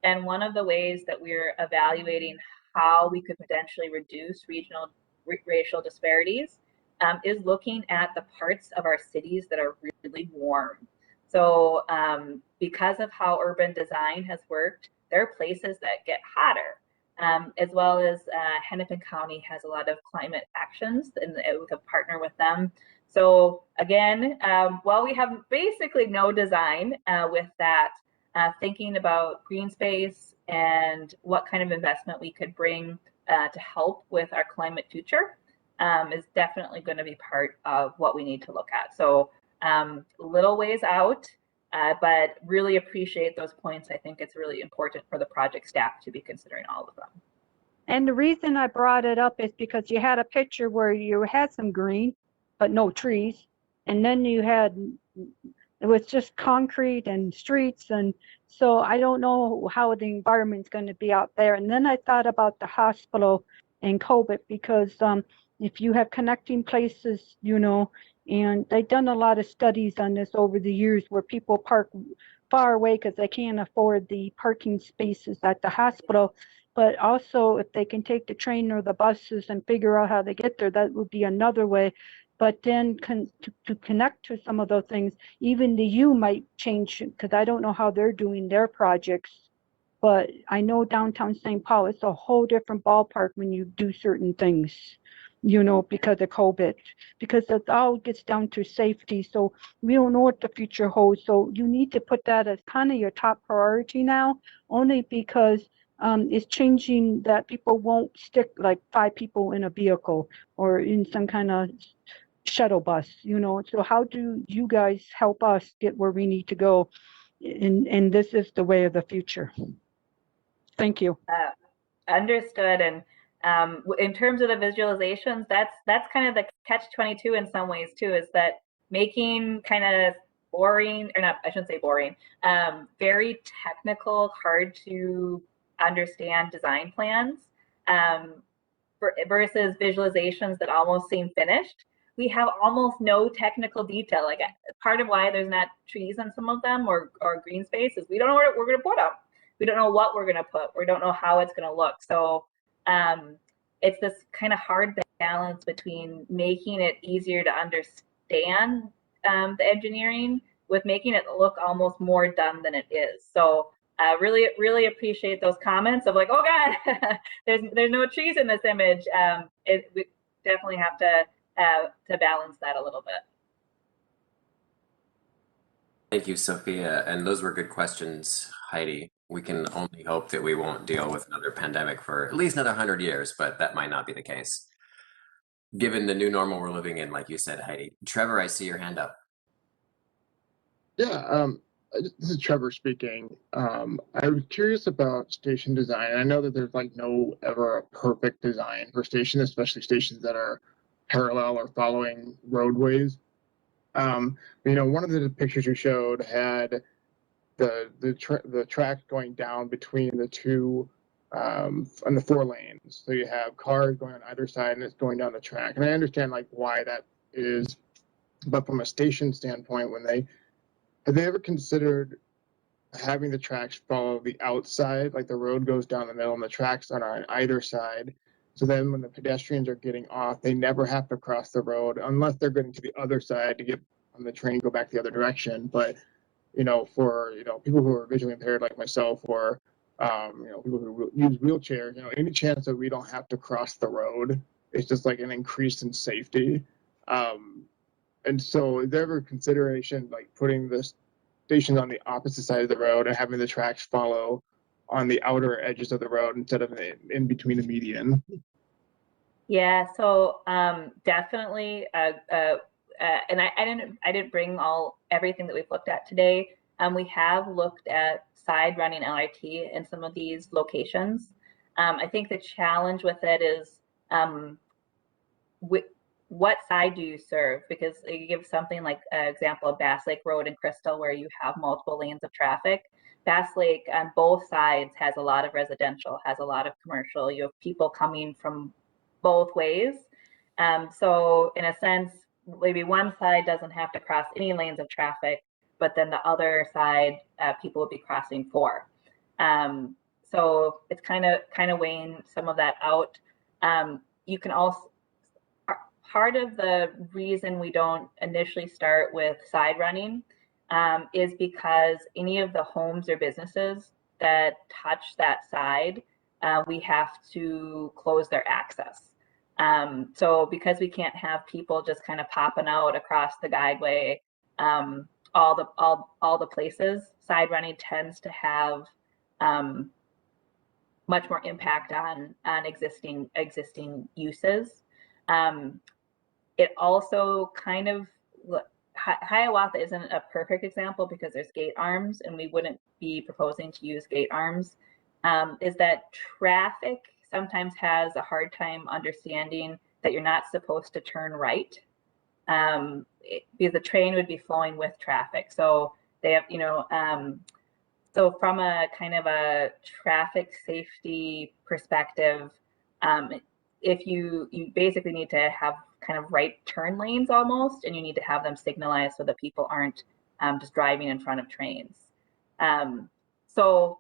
And one of the ways that we're evaluating how we could potentially reduce regional racial disparities is looking at the parts of our cities that are really warm. So because of how urban design has worked, there are places that get hotter, as well as Hennepin County has a lot of climate actions, and we could partner with them. So again, while we have basically no design with that, thinking about green space and what kind of investment we could bring to help with our climate future is definitely going to be part of what we need to look at. So little ways out, but really appreciate those points. I think it's really important for the project staff to be considering all of them. And the reason I brought it up is because you had a picture where you had some green, but no trees. And then it was just concrete and streets. And so I don't know how the environment's going to be out there. And then I thought about the hospital and COVID, because if you have connecting places, you know, and they've done a lot of studies on this over the years where people park far away because they can't afford the parking spaces at the hospital. But also if they can take the train or the buses and figure out how they get there, that would be another way. But then to connect to some of those things, even the U might change, because I don't know how they're doing their projects. But I know downtown St. Paul, it's a whole different ballpark when you do certain things, you know, because of COVID, because it all gets down to safety. So we don't know what the future holds. So you need to put that as kind of your top priority now, only because it's changing that people won't stick like 5 people in a vehicle or in some kind of shuttle bus, you know. So how do you guys help us get where we need to go? And this is the way of the future. Thank you. Understood. And in terms of the visualizations, that's kind of the catch-22 in some ways too, is that making kind of boring, or not, I shouldn't say boring, very technical, hard to understand design plans versus visualizations that almost seem finished. We have almost no technical detail. Like part of why there's not trees on some of them or green space is we don't know where we're going to put them. We don't know what we're going to put. We don't know how it's going to look. So it's this kind of hard balance between making it easier to understand the engineering with making it look almost more done than it is. So really appreciate those comments of like, oh God, there's no trees in this image. We definitely have to balance that a little bit. Thank you, Sophia. And those were good questions, Heidi. We can only hope that we won't deal with another pandemic for at least another 100 years, but that might not be the case, given the new normal we're living in, like you said, Heidi. Trevor, I see your hand up. Yeah, this is Trevor speaking. I was curious about station design. I know that there's like no ever a perfect design for stations, especially stations that are parallel or following roadways. One of the pictures you showed had the track going down between the two on the 4 lanes. So you have cars going on either side and it's going down the track. And I understand like why that is, but from a station standpoint, have they ever considered having the tracks follow the outside, like the road goes down the middle and the tracks are on either side? So then when the pedestrians are getting off, they never have to cross the road unless they're getting to the other side to get on the train, go back the other direction. But, for, people who are visually impaired like myself or, people who use wheelchairs, any chance that we don't have to cross the road, it's just like an increase in safety. And so is there ever consideration like putting the stations on the opposite side of the road and having the tracks follow on the outer edges of the road instead of in between the median? Yeah, so definitely, and I didn't bring everything that we've looked at today. We have looked at side running LRT in some of these locations. I think the challenge with it is what side do you serve? Because you give something like an example of Bass Lake Road in Crystal where you have multiple lanes of traffic. Bass Lake on both sides has a lot of residential, has a lot of commercial. You have people coming from both ways. So in a sense, maybe one side doesn't have to cross any lanes of traffic, but then the other side, people would be crossing for. So it's kind of weighing some of that out. You can also, part of the reason we don't initially start with side running is because any of the homes or businesses that touch that side, we have to close their access. So because we can't have people just kind of popping out across the guideway, all the places, side running tends to have much more impact on existing uses. It also kind of, Hiawatha isn't a perfect example because there's gate arms and we wouldn't be proposing to use gate arms, is that traffic sometimes has a hard time understanding that you're not supposed to turn right because the train would be flowing with traffic. So they have, so from a kind of a traffic safety perspective, if you basically need to have kind of right turn lanes almost, and you need to have them signalized so that people aren't just driving in front of trains. So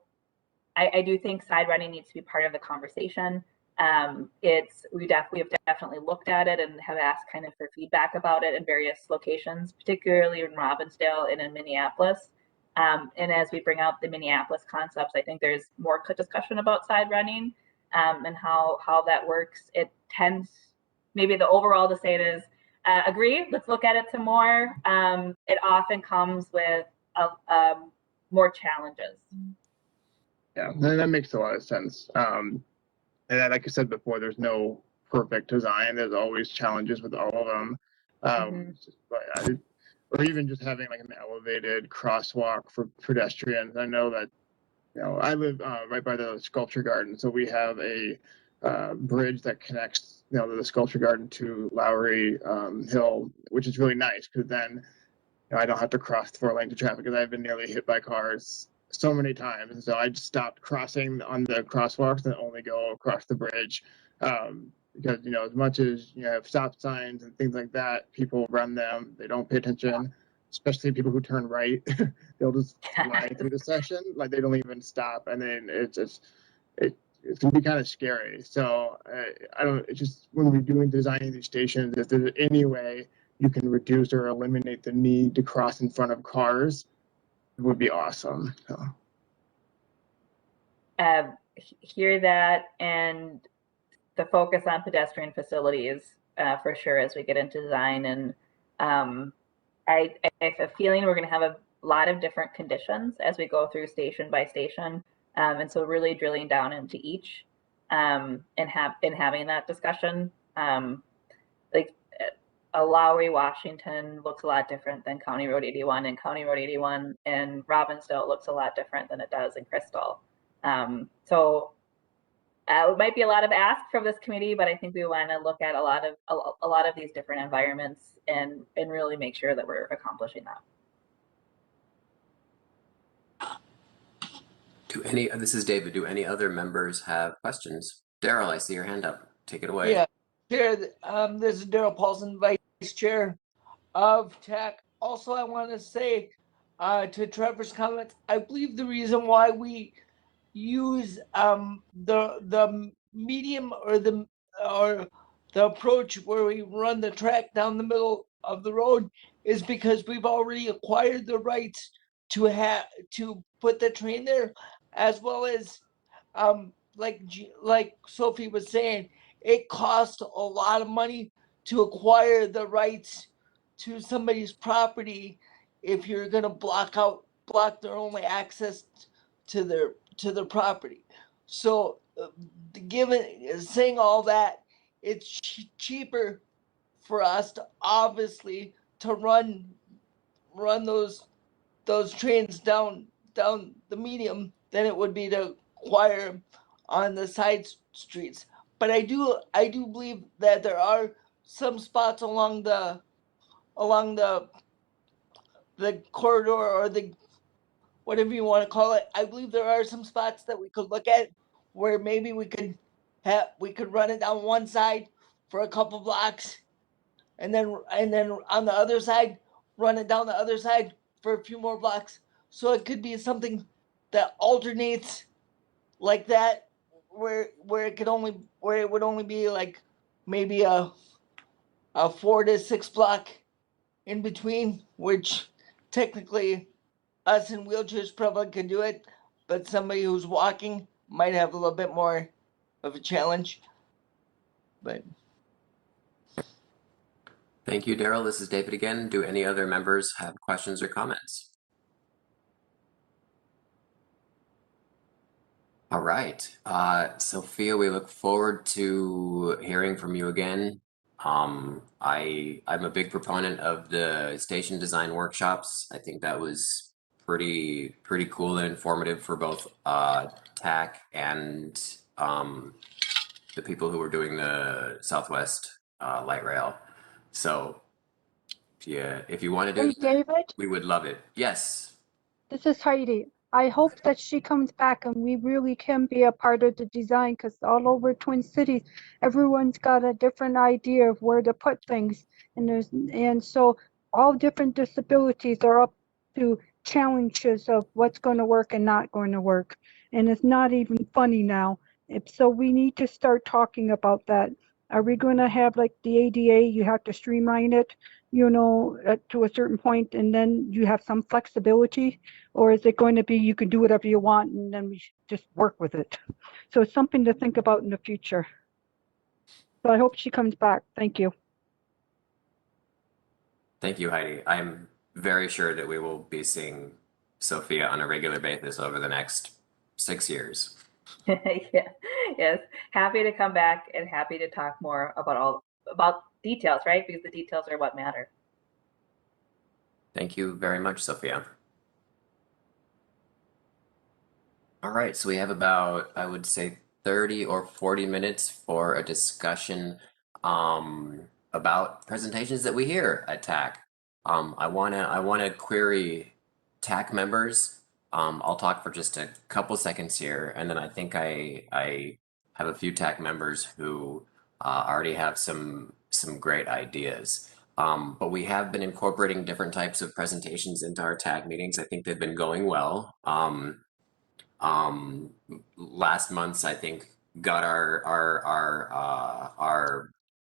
I do think side running needs to be part of the conversation. We have definitely looked at it and have asked kind of for feedback about it in various locations, particularly in Robinsdale and in Minneapolis. And as we bring out the Minneapolis concepts, I think there's more discussion about side running and how that works. It tends, maybe the overall to say it is, agree, let's look at it some more. It often comes with more challenges. Yeah, that makes a lot of sense. And like I said before, there's no perfect design. There's always challenges with all of them. Or even just having like an elevated crosswalk for pedestrians. I know that, I live right by the Sculpture Garden, so we have a bridge that connects, the Sculpture Garden to Lowry Hill, which is really nice because then I don't have to cross 4 lanes of traffic because I've been nearly hit by cars so many times. And so I just stopped crossing on the crosswalks and only go across the bridge. Because, as much as you have stop signs and things like that, people run them, they don't pay attention, especially people who turn right. They'll just fly through the session, like they don't even stop. And then it's gonna be kind of scary. So I don't. It's just when we're designing these stations, if there's any way you can reduce or eliminate the need to cross in front of cars, it would be awesome. So. Hear that, and the focus on pedestrian facilities for sure as we get into design. And I have a feeling we're going to have a lot of different conditions as we go through station by station, and so really drilling down into each and having that discussion. Like a Lowry, Washington looks a lot different than County Road 81, and County Road 81 in Robinsdale looks a lot different than it does in Crystal. So it might be a lot of ask from this committee, but I think we want to look at a lot of these different environments and really make sure that we're accomplishing that. This is David. Do any other members have questions? Darrell, I see your hand up. Take it away. Yeah, Chair. This is Darrell Paulsen, Vice Chair of TAAC. Also, I want to say to Trevor's comments, I believe the reason why we use the medium or the approach where we run the track down the middle of the road is because we've already acquired the rights to put the train there, as well as like Sophie was saying, it costs a lot of money to acquire the rights to somebody's property if you're going to block their only access to their property. So saying all that, it's cheaper for us to obviously to run those trains down the medium than it would be to acquire on the side streets. But I do believe that there are some spots along the corridor, or the whatever you want to call it. I believe there are some spots that we could look at where maybe we could run it down one side for a couple blocks, and then on the other side run it down the other side for a few more blocks. So it could be something that alternates like that, where it would only be like maybe a 4 to 6 block in between, which technically us in wheelchairs probably could do it, but somebody who's walking might have a little bit more of a challenge. But Thank you, Darrell. This is David again. Do any other members have questions or comments? All right, Sophia, we look forward to hearing from you again. I'm a big proponent of the station design workshops. I think that was pretty cool and informative for both TAAC and the people who were doing the Southwest light rail. So yeah, if you want to do Hey, David, we would love it. Yes. this is Heidi. I hope that she comes back and we really can be a part of the design, because all over Twin Cities, everyone's got a different idea of where to put things. And so all different disabilities are up to challenges of what's going to work and not going to work. And it's not even funny now. So we need to start talking about that. Are we going to have like the ADA, you have to streamline it, to a certain point, and then you have some flexibility? Or is it going to be you can do whatever you want and then we should just work with it? So it's something to think about in the future. So I hope she comes back. Thank you. Thank you, Heidi. I'm very sure that we will be seeing Sophia on a regular basis over the next 6 years. Yeah. Yes, happy to come back and happy to talk more about details, right? Because the details are what matter. Thank you very much, Sophia. All right, so we have about, I would say, 30 or 40 minutes for a discussion about presentations that we hear at TAAC. I wanna query TAAC members. I'll talk for just a couple seconds here, and then I think I have a few TAAC members who already have some great ideas. But we have been incorporating different types of presentations into our TAAC meetings. I think they've been going well. last month's, I think, got our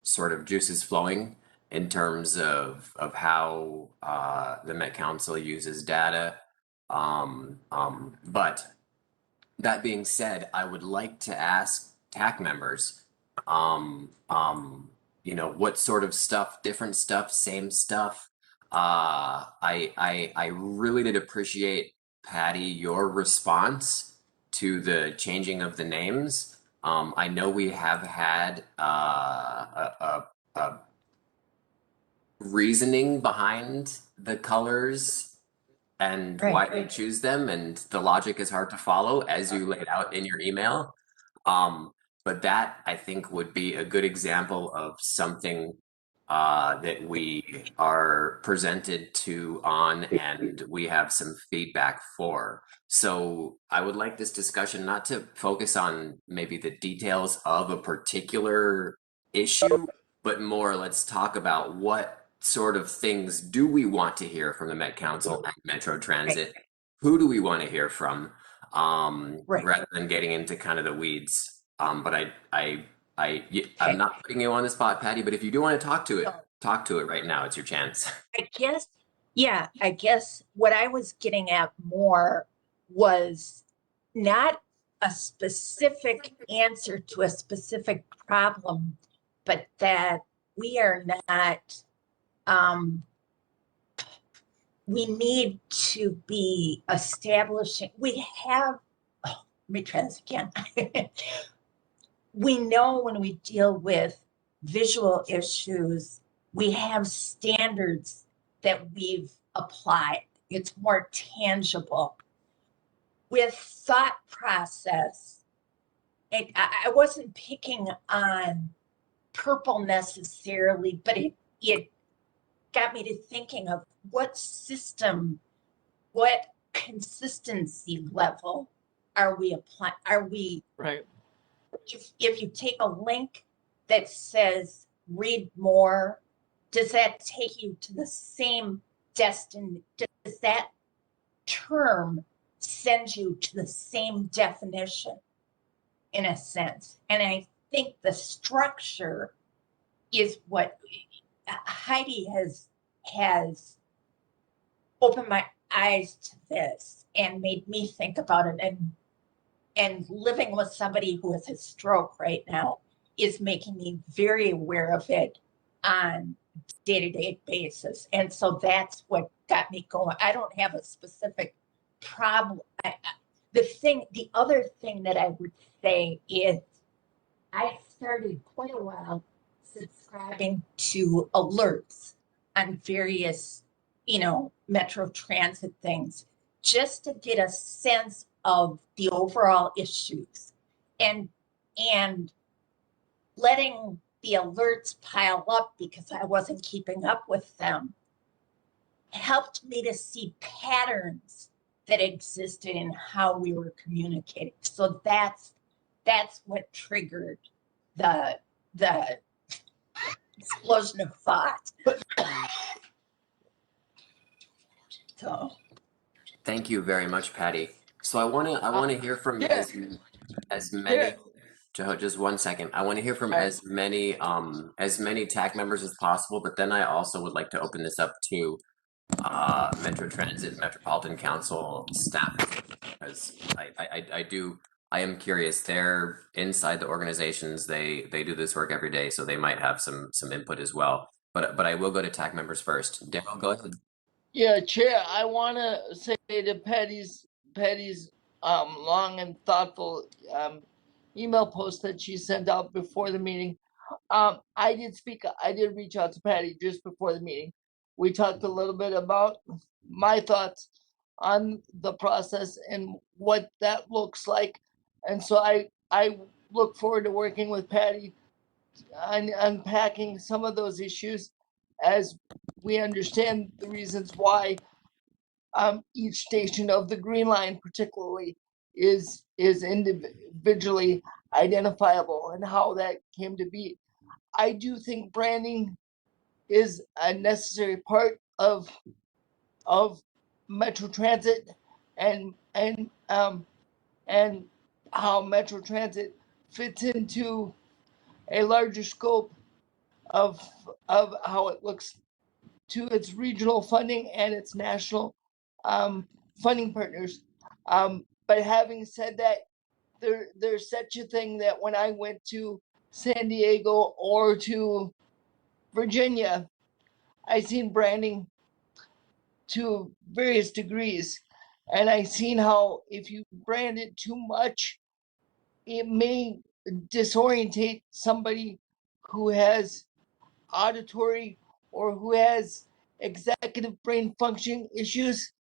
sort of juices flowing in terms of how the Met Council uses data. But that being said, I would like to ask TAAC members, what sort of stuff, different stuff, same stuff. I really did appreciate, Patty, your response to the changing of the names. I know we have had a reasoning behind the colors and why they choose them, and the logic is hard to follow as you laid out in your email. But that, I think, would be a good example of something that we are presented to on and we have some feedback for. So I would like this discussion not to focus on maybe the details of a particular issue, but more let's talk about what sort of things do we want to hear from the Met Council and Metro Transit? Who do we want to hear from? Rather than getting into kind of the weeds. But I'm not putting you on the spot, Patty, but if you do want to talk to it right now. It's your chance. I guess what I was getting at more was not a specific answer to a specific problem, but that we are not, we need to be establishing, we have, let me try this again. We know when we deal with visual issues, we have standards that we've applied. It's more tangible. With thought process, I wasn't picking on purple necessarily, but it got me to thinking of what system, what consistency level are we applying? Are we, if you take a link that says read more, does that take you to the same destination? Does that term send you to the same definition in a sense? And I think the structure is what Heidi has opened my eyes to this and made me think about it. And living with somebody who has a stroke right now is making me very aware of it on day-to-day basis. And so that's what got me going. I don't have a specific problem. The other thing that I would say is I started quite a while subscribing to alerts on various, Metro Transit things, just to get a sense of the overall issues, and letting the alerts pile up because I wasn't keeping up with them helped me to see patterns that existed in how we were communicating. So that's what triggered the explosion of thought. So Thank you very much, Patty. So I want to hear from as many. Just 1 second. I want to hear from as many TAAC members as possible, but then I also would like to open this up to Metro Transit, Metropolitan Council staff, because I am curious. They're inside the organizations. They do this work every day, so they might have some input as well. But I will go to TAAC members first. Darrell, go ahead. Yeah, Chair, I want to say to Patty's long and thoughtful email post that she sent out before the meeting. I did reach out to Patty just before the meeting. We talked a little bit about my thoughts on the process and what that looks like. And so I look forward to working with Patty on unpacking some of those issues as we understand the reasons why each station of the Green Line particularly is individually identifiable and how that came to be. I do think branding is a necessary part of Metro Transit and and how Metro Transit fits into a larger scope of how it looks to its regional funding and its national funding partners. But having said that, there's such a thing that when I went to San Diego or to Virginia, I seen branding to various degrees. And I seen how if you brand it too much, it may disorientate somebody who has auditory or who has executive brain function issues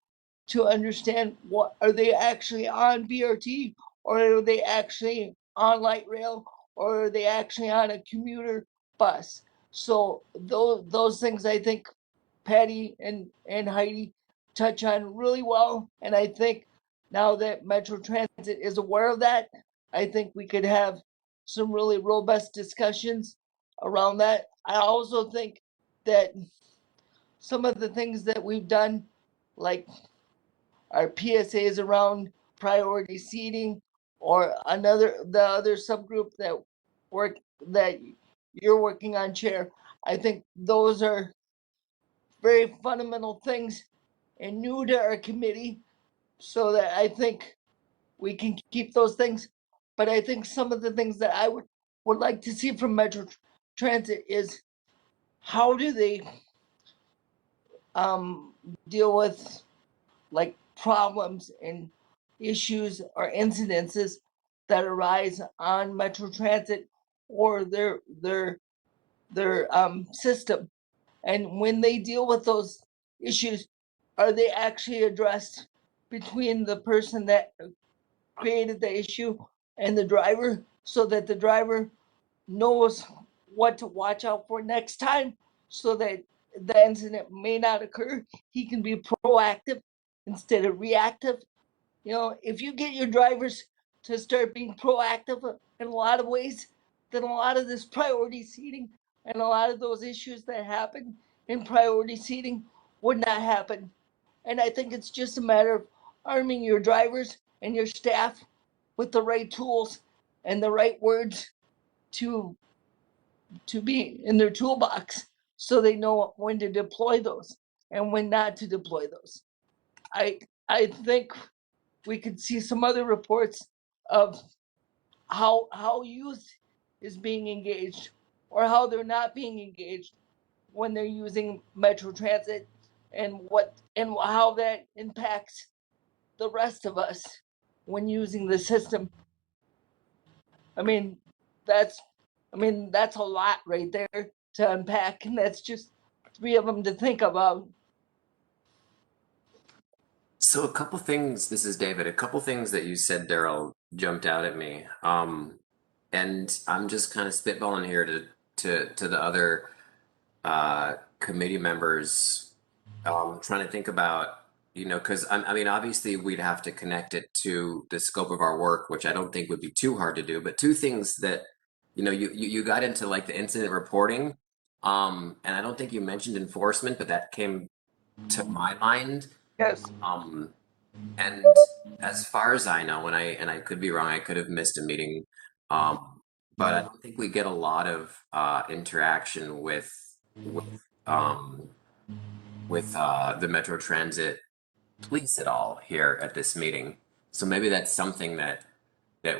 to understand what are they actually on BRT, or are they actually on light rail, or are they actually on a commuter bus. So those things I think Patty and Heidi touch on really well. And I think now that Metro Transit is aware of that, I think we could have some really robust discussions around that. I also think that some of the things that we've done, like our PSAs around priority seating, or the other subgroup that you're working on, Chair, I think those are very fundamental things and new to our committee, so that I think we can keep those things. But I think some of the things that I would like to see from Metro Transit is how do they deal with like problems and issues or incidences that arise on Metro Transit or their system. And when they deal with those issues, are they actually addressed between the person that created the issue and the driver, so that the driver knows what to watch out for next time, so that the incident may not occur? He can be proactive instead of reactive. You know, if you get your drivers to start being proactive in a lot of ways, then a lot of this priority seating and a lot of those issues that happen in priority seating would not happen. And I think it's just a matter of arming your drivers and your staff with the right tools and the right words to be in their toolbox, so they know when to deploy those and when not to deploy those. I think we could see some other reports of how youth is being engaged or how they're not being engaged when they're using Metro Transit, and how that impacts the rest of us when using the system. I mean, that's a lot right there to unpack, and that's just 3 of them to think about. So a couple things, this is David, a couple things that you said, Darrell, jumped out at me. And I'm just kind of spitballing here to the other committee members, trying to think about, because I mean, obviously we'd have to connect it to the scope of our work, which I don't think would be too hard to do, but 2 things that, you got into like the incident reporting, and I don't think you mentioned enforcement, but that came to my mind. Yes. And as far as I know, and I could be wrong, I could have missed a meeting, but I don't think we get a lot of interaction with the Metro Transit police at all here at this meeting. So maybe that's something that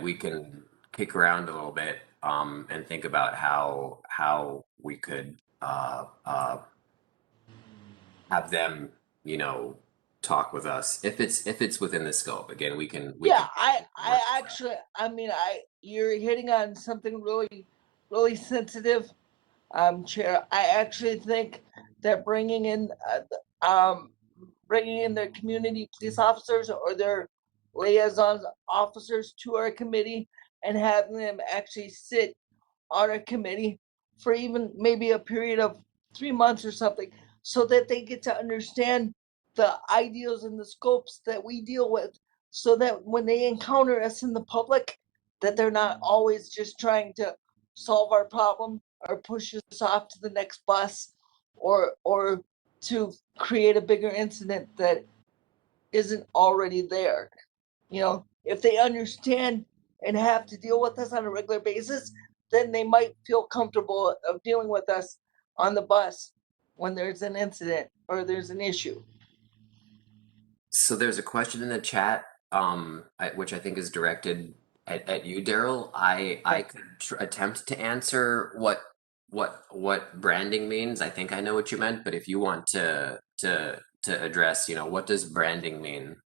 we can kick around a little bit, and think about how we could have them, talk with us if it's within the scope. Again, we can I actually, you're hitting on something really sensitive, Chair. I actually think that bringing in their community police officers or their liaison officers to our committee and having them actually sit on a committee for even maybe a period of 3 months or something, so that they get to understand the ideals and the scopes that we deal with, so that when they encounter us in the public, that they're not always just trying to solve our problem or push us off to the next bus, or to create a bigger incident that isn't already there. if they understand and have to deal with us on a regular basis, then they might feel comfortable of dealing with us on the bus when there's an incident or there's an issue. So there's a question in the chat, which I think is directed at you, Darrell. I could attempt to answer what branding means. I think I know what you meant, but if you want to address, what does branding mean?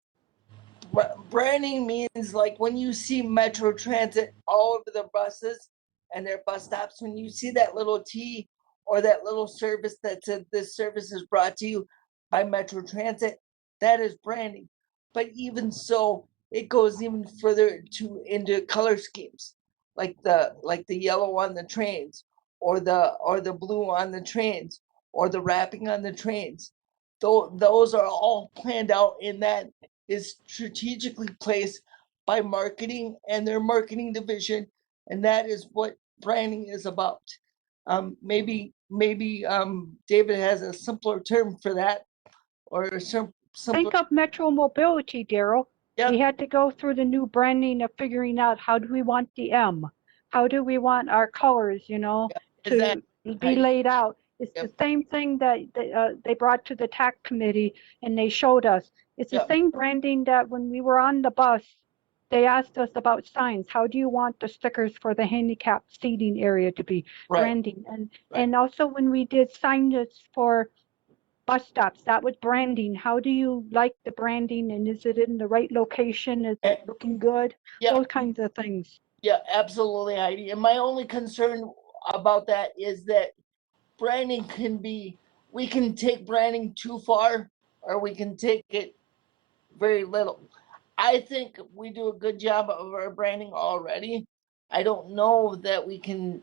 Branding means like when you see Metro Transit all over the buses and their bus stops, when you see that little T or that little service that said this service is brought to you by Metro Transit, that is branding. But even so, it goes even further into color schemes, like the yellow on the trains, or the blue on the trains, or the wrapping on the trains. Those are all planned out, and that is strategically placed by marketing and their marketing division, and that is what branding is about. Maybe David has a simpler term for that, or some simpler. Think of Metro Mobility, Darrell. Yep. We had to go through the new branding of figuring out how do we want the M, how do we want our colors, to exactly. be laid out. It's Yep. the same thing that they brought to the TAAC committee and they showed us. It's the Yep. same branding that when we were on the bus, they asked us about signs. How do you want the stickers for the handicapped seating area to be branding? And also when we did signage for bus stops, that was branding. How do you like the branding, and is it in the right location? Is it looking good? Those kinds of things. Yeah, absolutely, Heidi. And my only concern about that is that branding we can take branding too far, or we can take it very little. I think we do a good job of our branding already. I don't know that we can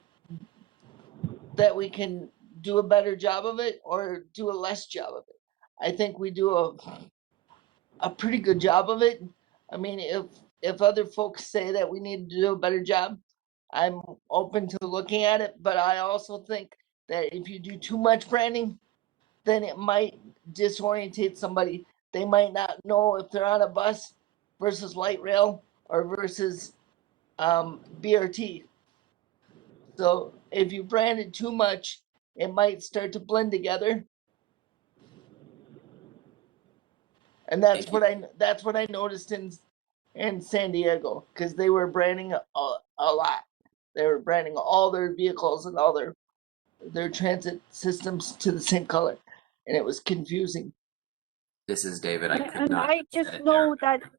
do a better job of it or do a less job of it. I think we do a pretty good job of it. I mean, if other folks say that we need to do a better job, I'm open to looking at it. But I also think that if you do too much branding, then it might disorientate somebody. They might not know if they're on a bus versus light rail or versus BRT. So if you brand it too much, it might start to blend together. And that's what I noticed in San Diego, because they were branding a lot. They were branding all their vehicles and all their transit systems to the same color, and it was confusing. This is David. I could And not I have just said it know better. that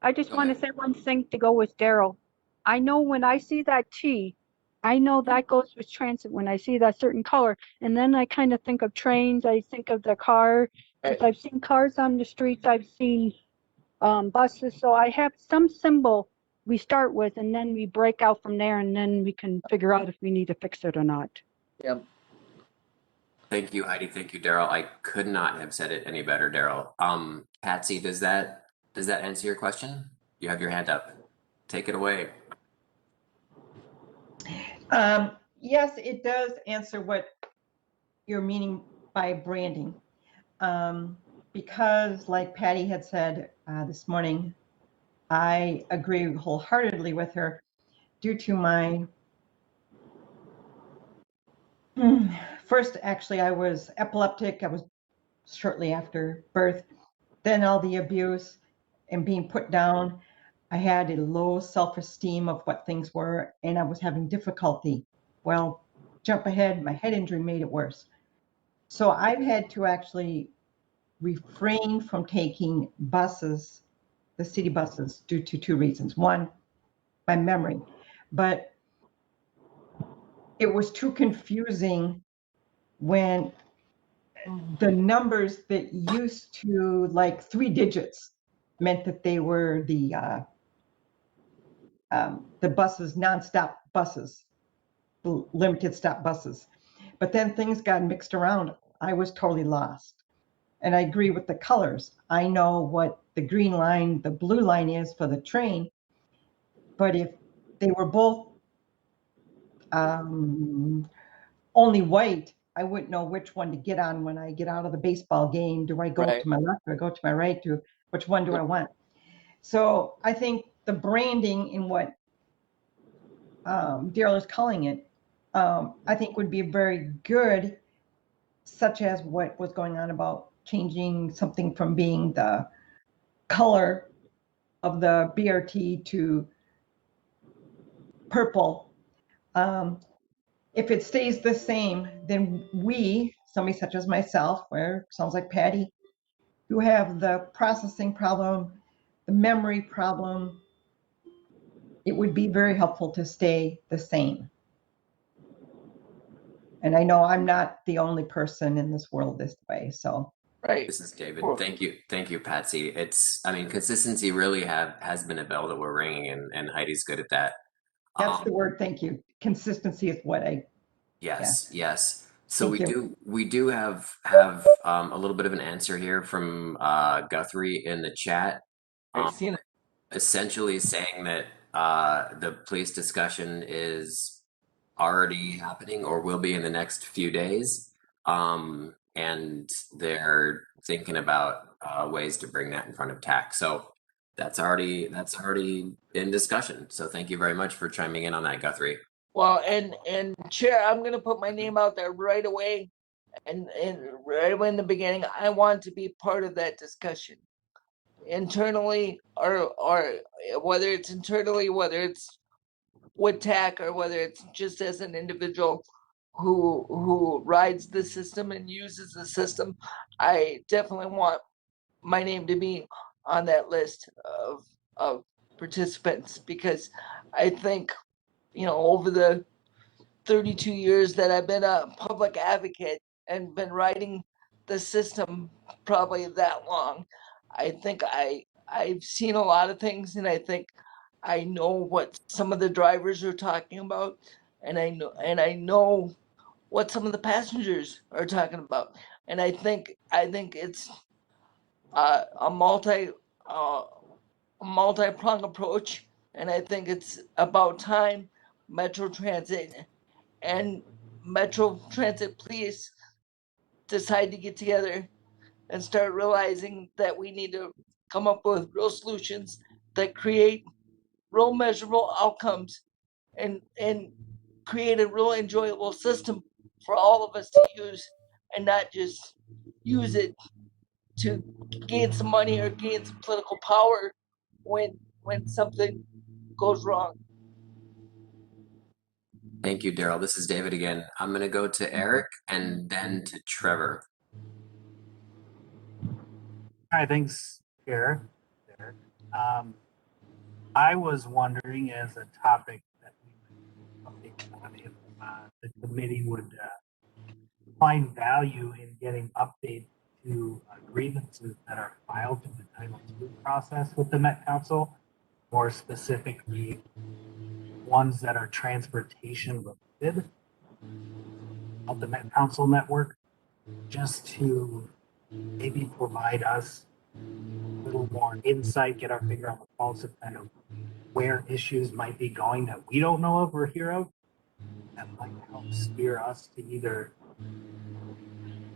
I just Go want to ahead. say one thing to go with Darrell. I know when I see that T, I know that goes with transit when I see that certain color. And then I kind of think of trains, I think of the car, because I've seen cars on the streets, I've seen buses. So I have some symbol we start with, and then we break out from there, and then we can figure out if we need to fix it or not. Yep. Thank you, Heidi. Thank you, Darrell. I could not have said it any better, Darrell. Patsy, does that answer your question? You have your hand up. Take it away. Yes, it does answer what you're meaning by branding. Because like Patty had said this morning, I agree wholeheartedly with her due to my first, actually, I was epileptic. I was shortly after birth. Then all the abuse and being put down. I had a low self-esteem of what things were, and I was having difficulty. Well, jump ahead, my head injury made it worse. So I've had to actually refrain from taking buses, the city buses, due to two reasons. One, my memory, but it was too confusing when the numbers that used to like 3 digits meant that they were the buses, nonstop buses, limited stop buses. But then things got mixed around. I was totally lost. And I agree with the colors. I know what the green line, the blue line is for the train. But if they were both only white, I wouldn't know which one to get on when I get out of the baseball game. Do I go to my left or go to my right? Which one do I want? So I think the branding in what Darrell is calling it, I think would be very good, such as what was going on about changing something from being the color of the BRT to purple. If it stays the same, then we, somebody such as myself, where sounds like Patty, who have the processing problem, the memory problem, it would be very helpful to stay the same. And I know I'm not the only person in this world this way, so. Right. This is David. Thank you, Patsy. I mean, consistency really has been a bell that we're ringing, and Heidi's good at that. That's the word, thank you. Consistency is what I. Yes, yes. So Thank you. we do have a little bit of an answer here from Guthrie in the chat. I've seen it. Essentially saying that the police discussion is already happening or will be in the next few days, and they're thinking about ways to bring that in front of TAAC. So that's already in discussion. So thank you very much for chiming in on that, Guthrie. Well, and Chair, I'm going to put my name out there right away, and right away in the beginning. I want to be part of that discussion, internally or whether it's internally, whether it's with TAAC, or whether it's just as an individual who rides the system and uses the system. I definitely want my name to be on that list of participants, because I think, you know, over the 32 years that I've been a public advocate and been writing the system probably that long, I think I've seen a lot of things, and I think I know what some of the drivers are talking about, and I know what some of the passengers are talking about, and I think it's a multi-pronged approach, and I think it's about time Metro Transit and Metro Transit Police decide to get together and start realizing that we need to come up with real solutions that create real measurable outcomes and create a real enjoyable system for all of us to use, and not just use it to gain some money or gain some political power when something goes wrong. Thank you, Darrell. This is David again. I'm going to go to Eric and then to Trevor. Hi, thanks, Chair. I was wondering, as a topic that we might update on, if the committee would find value in getting updates to grievances that are filed through the Title II process with the Met Council, more specifically ones that are transportation related of the Met Council network, just to maybe provide us a little more insight, get our finger on the pulse of kind of where issues might be going that we don't know of or hear of, that might help steer us to either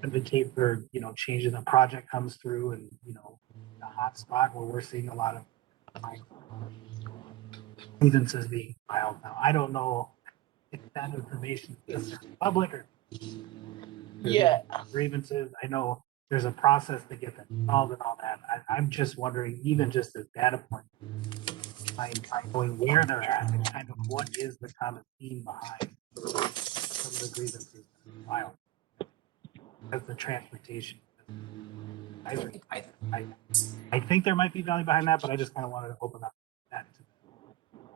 advocate for, you know, changing the project comes through, and, you know, the hot spot where we're seeing a lot of grievances being filed now. I don't know if that information is public or grievances. I know there's a process to get them solved and all that. I'm just wondering, even just as data point, knowing where they're at and kind of what is the common theme behind some of the grievances filed as the transportation. I think there might be value behind that, but I just kind of wanted to open up that.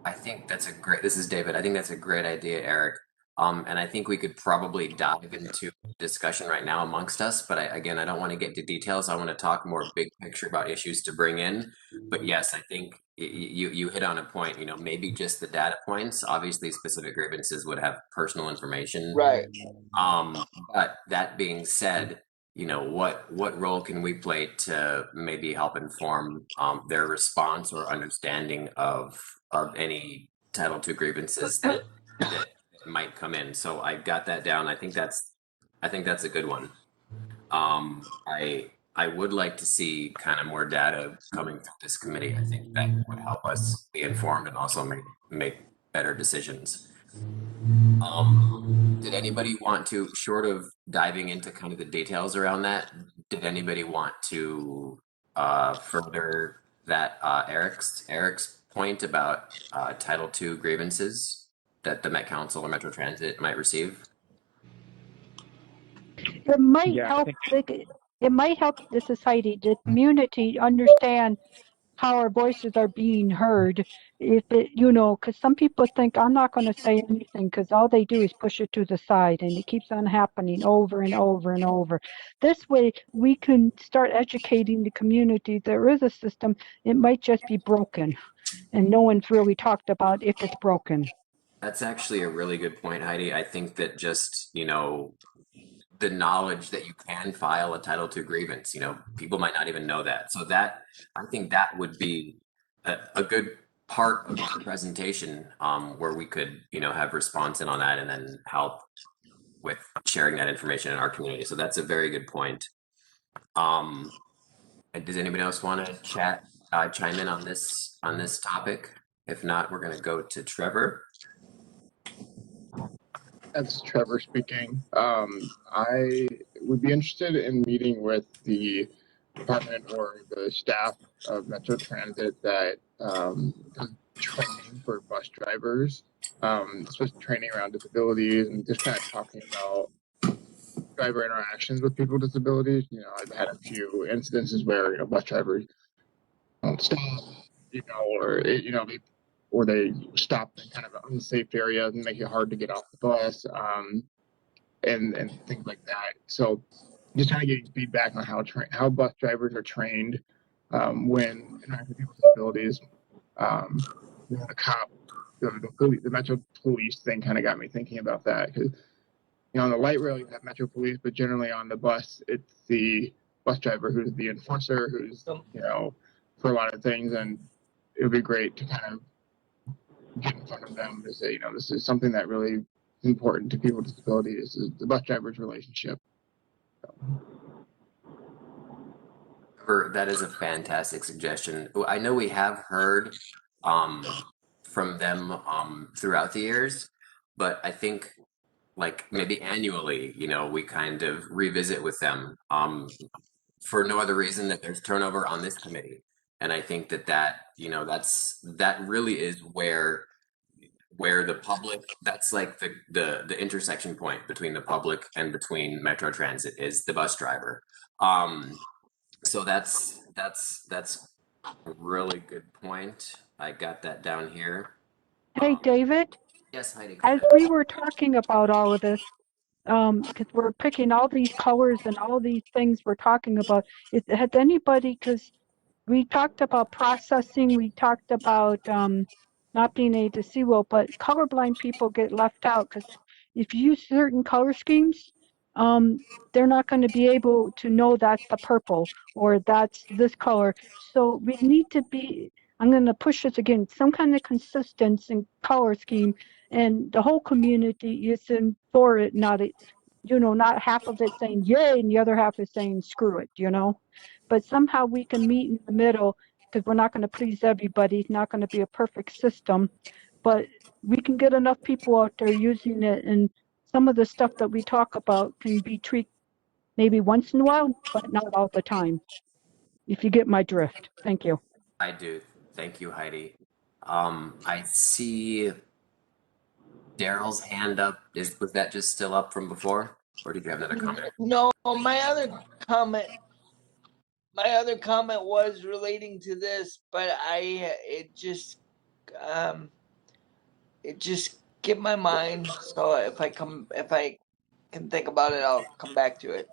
I think that's a great, this is David. I think that's a great idea, Eric. And I think we could probably dive into discussion right now amongst us, but again, I don't want to get into details. I want to talk more big picture about issues to bring in. But yes, I think you hit on a point, you know, maybe just the data points. Obviously specific grievances would have personal information. Right. But that being said, you know, what role can we play to maybe help inform their response or understanding of any Title II grievances that might come in. So I got that down. I think that's a good one. I would like to see kind of more data coming through this committee. I think that would help us be informed and also make better decisions. Did anybody want to, short of diving into kind of the details around that, did anybody want to further that Eric's point about Title II grievances that the Met Council or Metro Transit might receive? It might Yeah, I help, think it might help, this is Heidi, the community understand how our voices are being heard. If it, you know, because some people think I'm not going to say anything because all they do is push it to the side and it keeps on happening over and over and over. This way we can start educating the community. There is a system, it might just be broken and no one's really talked about if it's broken. That's actually a really good point, Heidi. I think that just, you know, the knowledge that you can file a Title II grievance, you know, people might not even know that. So that, I think that would be a good part of our presentation where we could, you know, have response in on that and then help with sharing that information in our community. So that's a very good point. And does anybody else want to chime in on this topic? If not, we're going to go to Trevor. That's Trevor speaking. I would be interested in meeting with the department or the staff of Metro Transit that does training for bus drivers, especially training around disabilities and just kind of talking about driver interactions with people with disabilities. You know, I've had a few incidences where, you know, bus drivers don't stop, you know, or they stop in kind of unsafe areas and make it hard to get off the bus, and things like that. So just kind of getting feedback on how bus drivers are trained when interacting with people with disabilities. You know, the Metro Police thing kind of got me thinking about that because, you know, on the light rail you have Metro Police, but generally on the bus it's the bus driver who's the enforcer, who's, you know, for a lot of things, and it would be great to kind of get in front of them to say, you know, this is something that really is important to people with disabilities, is the bus driver's relationship. That is a fantastic suggestion. I know we have heard from them throughout the years, but I think like maybe annually, you know, we kind of revisit with them for no other reason that there's turnover on this committee. And I think that you know, that really is where the public, that's like the intersection point between the public and between Metro Transit is the bus driver. So that's a really good point. I got that down here. Hey, David, Yes, Heidi. as we were talking about all of this, because we're picking all these colors and all these things we're talking about, has anybody, because we talked about processing, we talked about not being able to see well, but colorblind people get left out because if you use certain color schemes, they're not going to be able to know that's the purple or that's this color. So we need to be, I'm going to push this again, some kind of consistency in color scheme, and the whole community is in for it, not it, you know, not half of it saying yay and the other half is saying screw it, you know. But somehow we can meet in the middle because we're not going to please everybody. It's not going to be a perfect system, but we can get enough people out there using it, and some of the stuff that we talk about can be tweaked maybe once in a while, but not all the time. If you get my drift. Thank you. I do. Thank you, Heidi. I see Darrell's hand up. Was that just still up from before, or did you have another comment? No, my other comment was relating to this, but it just skipped my mind. So if I can think about it, I'll come back to it.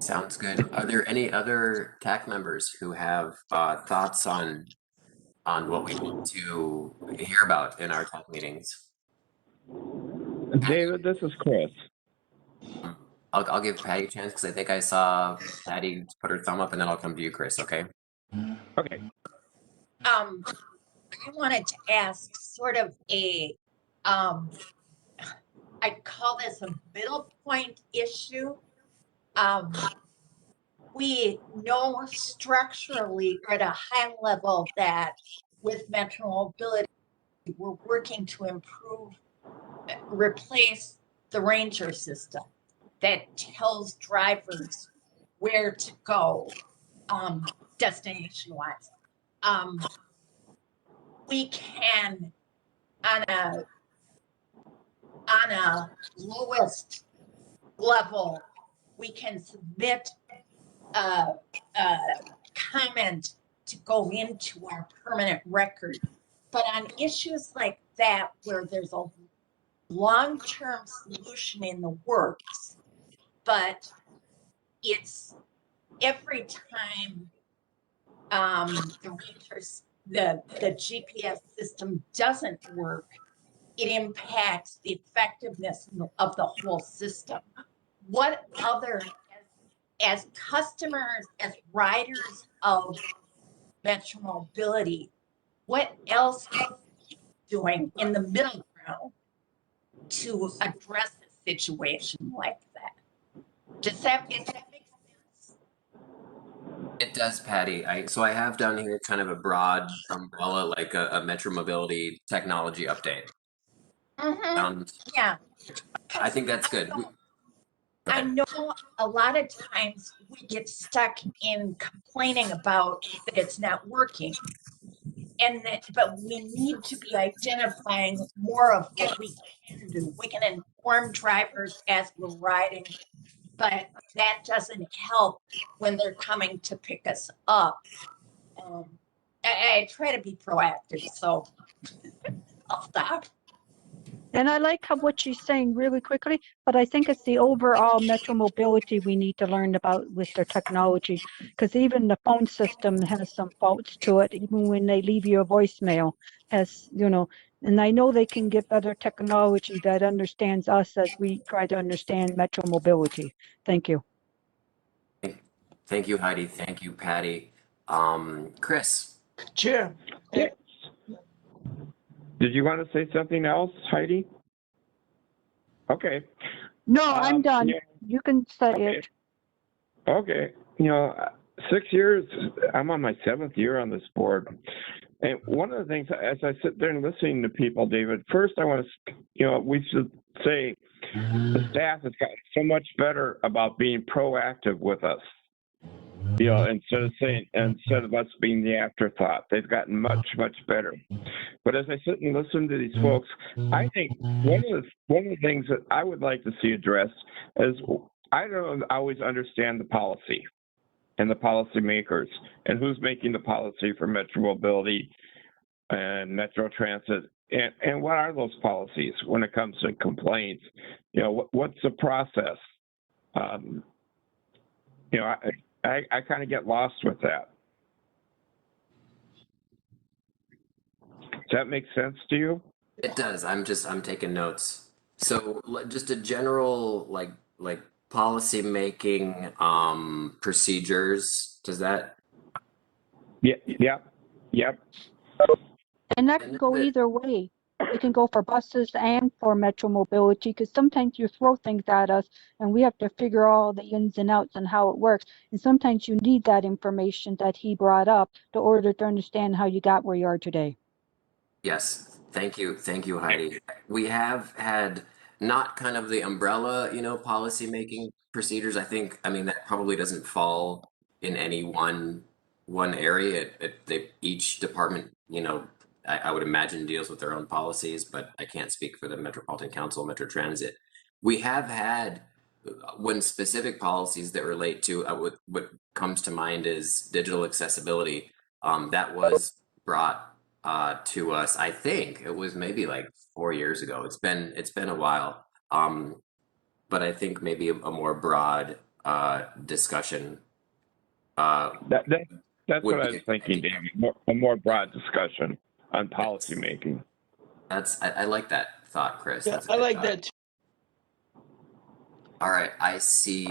Sounds good. Are there any other TAAC members who have thoughts on what we want to hear about in our TAAC meetings? David, this is Chris. I'll give Patty a chance because I think I saw Patty put her thumb up, and then I'll come to you, Chris. Okay. Okay. I wanted to ask sort of a, I'd call this a middle point issue. we know structurally or at a high level that with Metro Mobility, we're working to improve, replace the Ranger system that tells drivers where to go, destination-wise. We can, on a lowest level, we can submit a comment to go into our permanent record. But on issues like that, where there's a long-term solution in the works, but it's every time the GPS system doesn't work, it impacts the effectiveness of the whole system. What other, as customers, as riders of Metro Mobility, what else are we doing in the middle ground to address a situation like that? Does that make sense? It does, Patty. So I have done here kind of a broad umbrella, like a Metro Mobility technology update. Yeah. I think that's good. I know a lot of times we get stuck in complaining about that it's not working. But we need to be identifying more of what we can do. We can inform drivers as we're riding, but that doesn't help when they're coming to pick us up. I try to be proactive, so I'll stop. And I like what she's saying really quickly, but I think it's the overall Metro Mobility we need to learn about with their technology, because even the phone system has some faults to it, even when they leave you a voicemail, has, and I know they can get better technology that understands us as we try to understand Metro Mobility. Thank you. Thank you, Heidi. Thank you, Patty. Chris. Chair. Yes. Did you want to say something else, Heidi? Okay. No, I'm done. Yeah. You can say it. Okay. 6 years, I'm on my 7th year on this board. And one of the things, as I sit there and listening to people, David, first I want to, we should say the staff has gotten so much better about being proactive with us. Instead of us being the afterthought, they've gotten much, much better. But as I sit and listen to these folks, I think one of the things that I would like to see addressed is I don't always understand the policy and the policymakers and who's making the policy for Metro Mobility and Metro Transit, and what are those policies when it comes to complaints? What's the process? I kind of get lost with that. Does that make sense to you? It does. I'm taking notes. So just a general like policy making procedures. Does that? Yep. And that can go either way. It can go for buses and for Metro Mobility, because sometimes you throw things at us and we have to figure all the ins and outs and how it works. And sometimes you need that information that he brought up in order to understand how you got where you are today. Yes. Thank you, Heidi. We have had not kind of the umbrella, policy making procedures. I mean, that probably doesn't fall in any one area. Each department, I would imagine deals with their own policies, but I can't speak for the Metropolitan Council, Metro Transit. We have had when specific policies that relate to what comes to mind is digital accessibility. That was brought to us. I think it was maybe like 4 years ago. It's been a while. But I think maybe a more broad discussion. That's what I was thinking, David. A more broad discussion on policy making. I like that thought, Chris. Yeah, I like that too. All right, I see.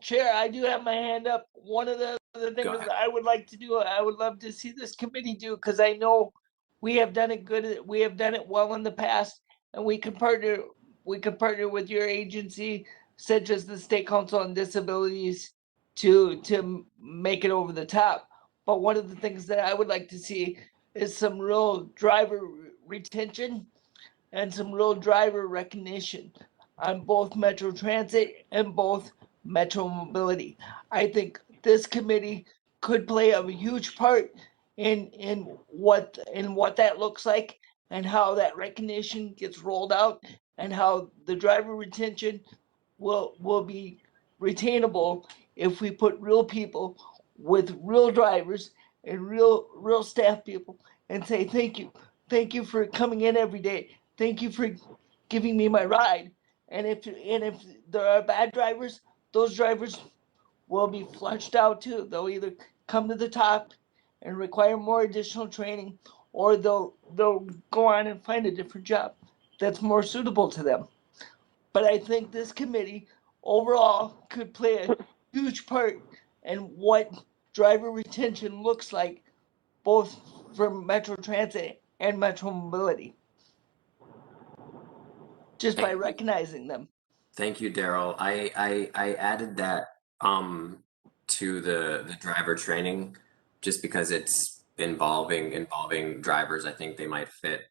Chair, I do have my hand up. One of the things that I would like to do, I would love to see this committee do, because I know we have done it good. We have done it well in the past, and we could partner with your agency, such as the State Council on Disabilities, to make it over the top. But one of the things that I would like to see is some real driver retention and some real driver recognition on both Metro Transit and both Metro Mobility. I think this committee could play a huge part in what that looks like and how that recognition gets rolled out and how the driver retention will be retainable if we put real people with real drivers and real staff people and say thank you for coming in every day, thank you for giving me my ride. And if there are bad drivers, those drivers will be flushed out too. They'll either come to the top and require more additional training, or they'll go on and find a different job that's more suitable to them. But I think this committee overall could play a huge part in what driver retention looks like, both for Metro Transit and Metro Mobility, just by recognizing them. Thank you, Darrell. I added that to the driver training just because it's involving drivers. I think they might fit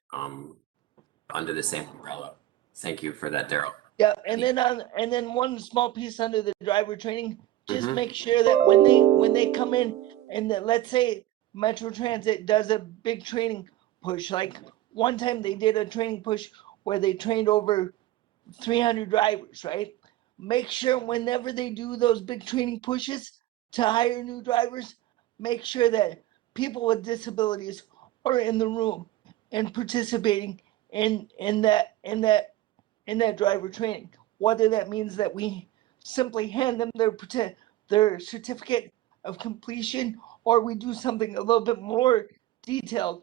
under the same umbrella. Thank you for that, Darrell. Yeah, and then one small piece under the driver training, just make sure that when they come in and that, let's say Metro Transit does a big training push, like one time they did a training push where they trained over 300 drivers, right? Make sure whenever they do those big training pushes to hire new drivers, make sure that people with disabilities are in the room and participating in that driver training. Whether that means that we simply hand them their certificate of completion, or we do something a little bit more detailed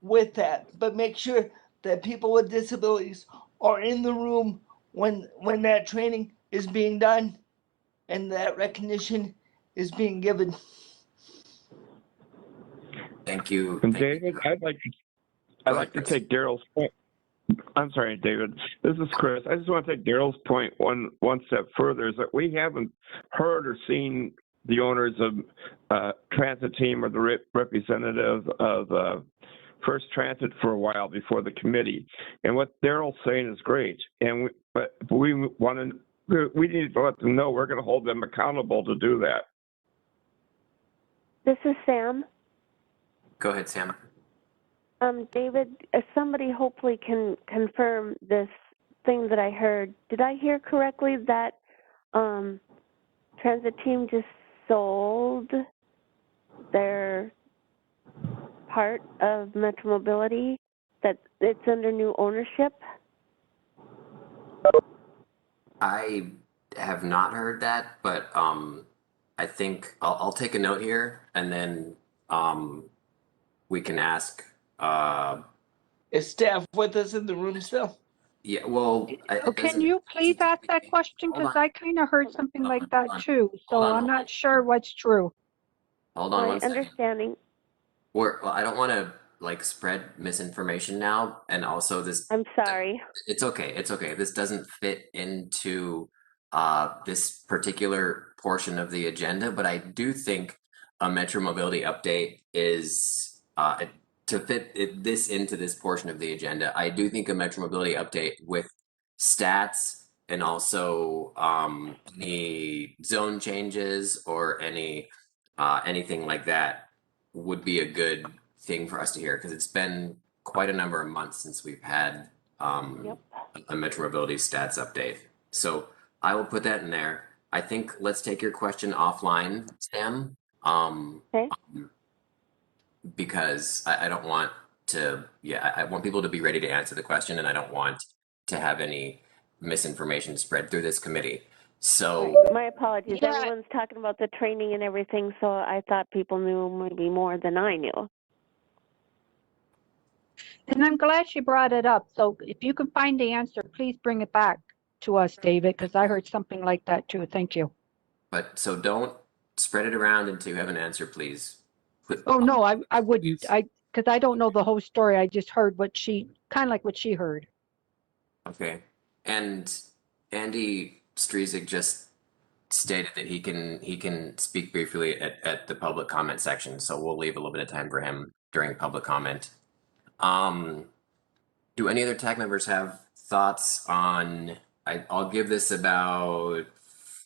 with that, but make sure that people with disabilities are in the room when that training is being done and that recognition is being given. Thank you. And David, I'd like to take Darrell's point. I'm sorry, David. This is Chris. I just want to take Darrell's point one step further, is that we haven't heard or seen the owners of transit team or the representative of First Transit for a while before the committee. And what Darrell's saying is great. And we need to let them know we're going to hold them accountable to do that. This is Sam. Go ahead, Sam. David, somebody hopefully can confirm this thing that I heard. Did I hear correctly that transit team just sold their part of Metro Mobility, that it's under new ownership? I have not heard that, but I think I'll take a note here, and then we can ask. Is staff with us in the room still? Yeah, well, Can you please ask that question? Because I kind of heard something like that too. So I'm not sure what's true. Hold on one second. Understanding. Well, I don't want to like spread misinformation now, and also this. I'm sorry. It's okay. It's okay. This doesn't fit into this particular portion of the agenda, but I do think a Metro Mobility update is to fit this into this portion of the agenda. I do think a Metro Mobility update with stats and also any zone changes or anything like that would be a good thing for us to hear, because it's been quite a number of months since we've had a Metro Mobility stats update. So I will put that in there. I think let's take your question offline, Sam. Okay. Because I don't want to, I want people to be ready to answer the question, and I don't want to have any misinformation spread through this committee. So my apologies. Everyone's talking about the training and everything, so I thought people knew maybe more than I knew. And I'm glad she brought it up. So if you can find the answer, please bring it back to us, David, because I heard something like that too. Thank you. But so don't spread it around until you have an answer, please. Oh no, I would, because I don't know the whole story. I just heard what she, kind of like what she heard. Okay. And Andy Strezik just stated that he can speak briefly at the public comment section, so we'll leave a little bit of time for him during public comment. Do any other TAAC members have thoughts on? I'll give this about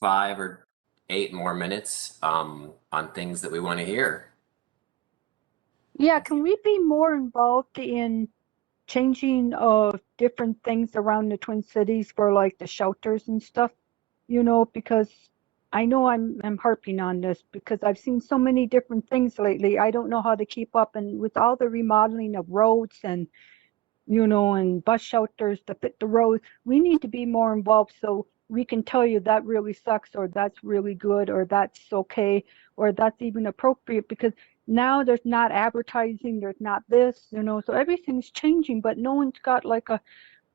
5 or 8 more minutes on things that we want to hear. Yeah, can we be more involved in changing different things around the Twin Cities for like the shelters and stuff? You know, because I know I'm harping on this because I've seen so many different things lately. I don't know how to keep up, and with all the remodeling of roads and and bus shelters to fit the road, we need to be more involved so we can tell you that really sucks, or that's really good, or that's okay, or that's even appropriate, because now there's not advertising, there's not this, so everything's changing, but no one's got like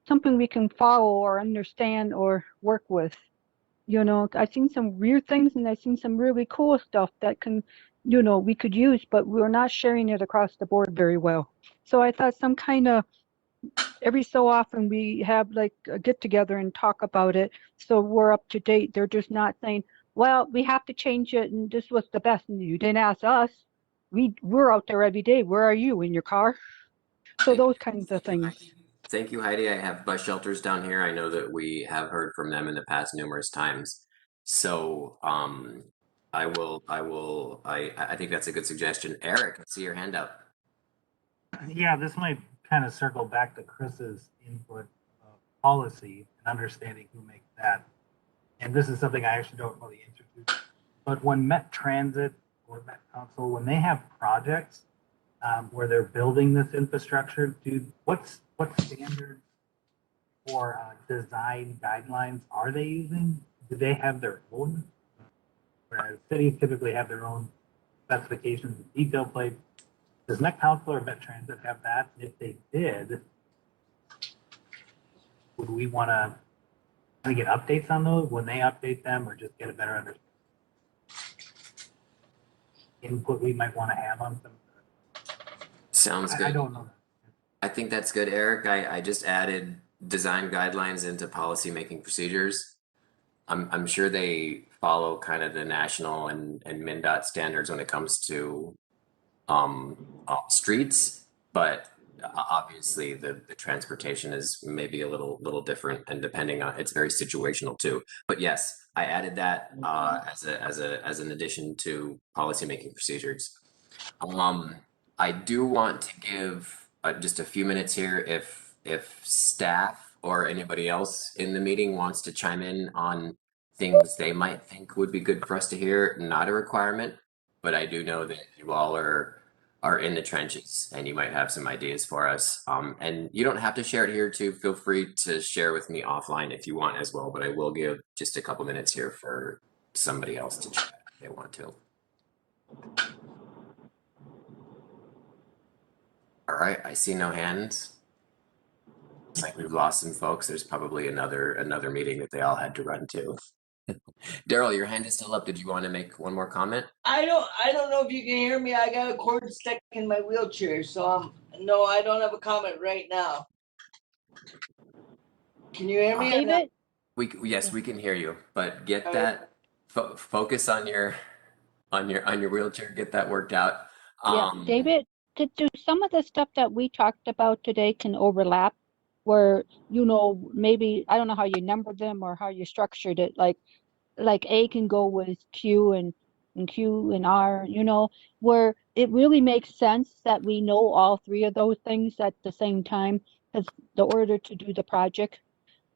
something we can follow or understand or work with. I've seen some weird things and I've seen some really cool stuff that we could use, but we're not sharing it across the board very well. So I thought some kind of every so often we have like a get together and talk about it so we're up to date. They're just not saying, well, we have to change it and this was the best and you didn't ask us. We're out there every day. Where are you, in your car? So those kinds of things. Thank you, Heidi. I have bus shelters down here. I know that we have heard from them in the past numerous times. So I think that's a good suggestion. Eric, I see your hand up. Yeah, this might kind of circle back to Chris's input of policy and understanding who makes that. And this is something I actually don't know the answer to. But when Met Transit or Met Council, when they have projects where they're building this infrastructure, what standards or design guidelines are they using? Do they have their own? Whereas cities typically have their own specifications and detail plates. Does Met Council or Met Transit have that? If they did, would we want to get updates on those when they update them, or just get a better understanding? Input we might want to have on some. Sounds good. I don't know. I think that's good, Eric. I just added design guidelines into policy making procedures. I'm sure they follow kind of the national and MnDOT standards when it comes to streets, but obviously the transportation is maybe a little different, and depending on, it's very situational too. But yes, I added that as an addition to policymaking procedures. I do want to give just a few minutes here if staff or anybody else in the meeting wants to chime in on things they might think would be good for us to hear. Not a requirement, but I do know that you all are in the trenches and you might have some ideas for us. And you don't have to share it here too. Feel free to share with me offline if you want as well, but I will give just a couple minutes here for somebody else to chat if they want to. All right, I see no hands. It's like we've lost some folks. There's probably another meeting that they all had to run to. Darrell, your hand is still up. Did you want to make one more comment? I don't know if you can hear me. I got a cord stuck in my wheelchair, so no, I don't have a comment right now. Can you hear me? David? Yes, we can hear you, but get that focus on your wheelchair. Get that worked out. Yeah, David, do some of the stuff that we talked about today can overlap, where maybe I don't know how you numbered them or how you structured it, like A can go with Q and Q and R, where it really makes sense that we know all three of those things at the same time as the order to do the project.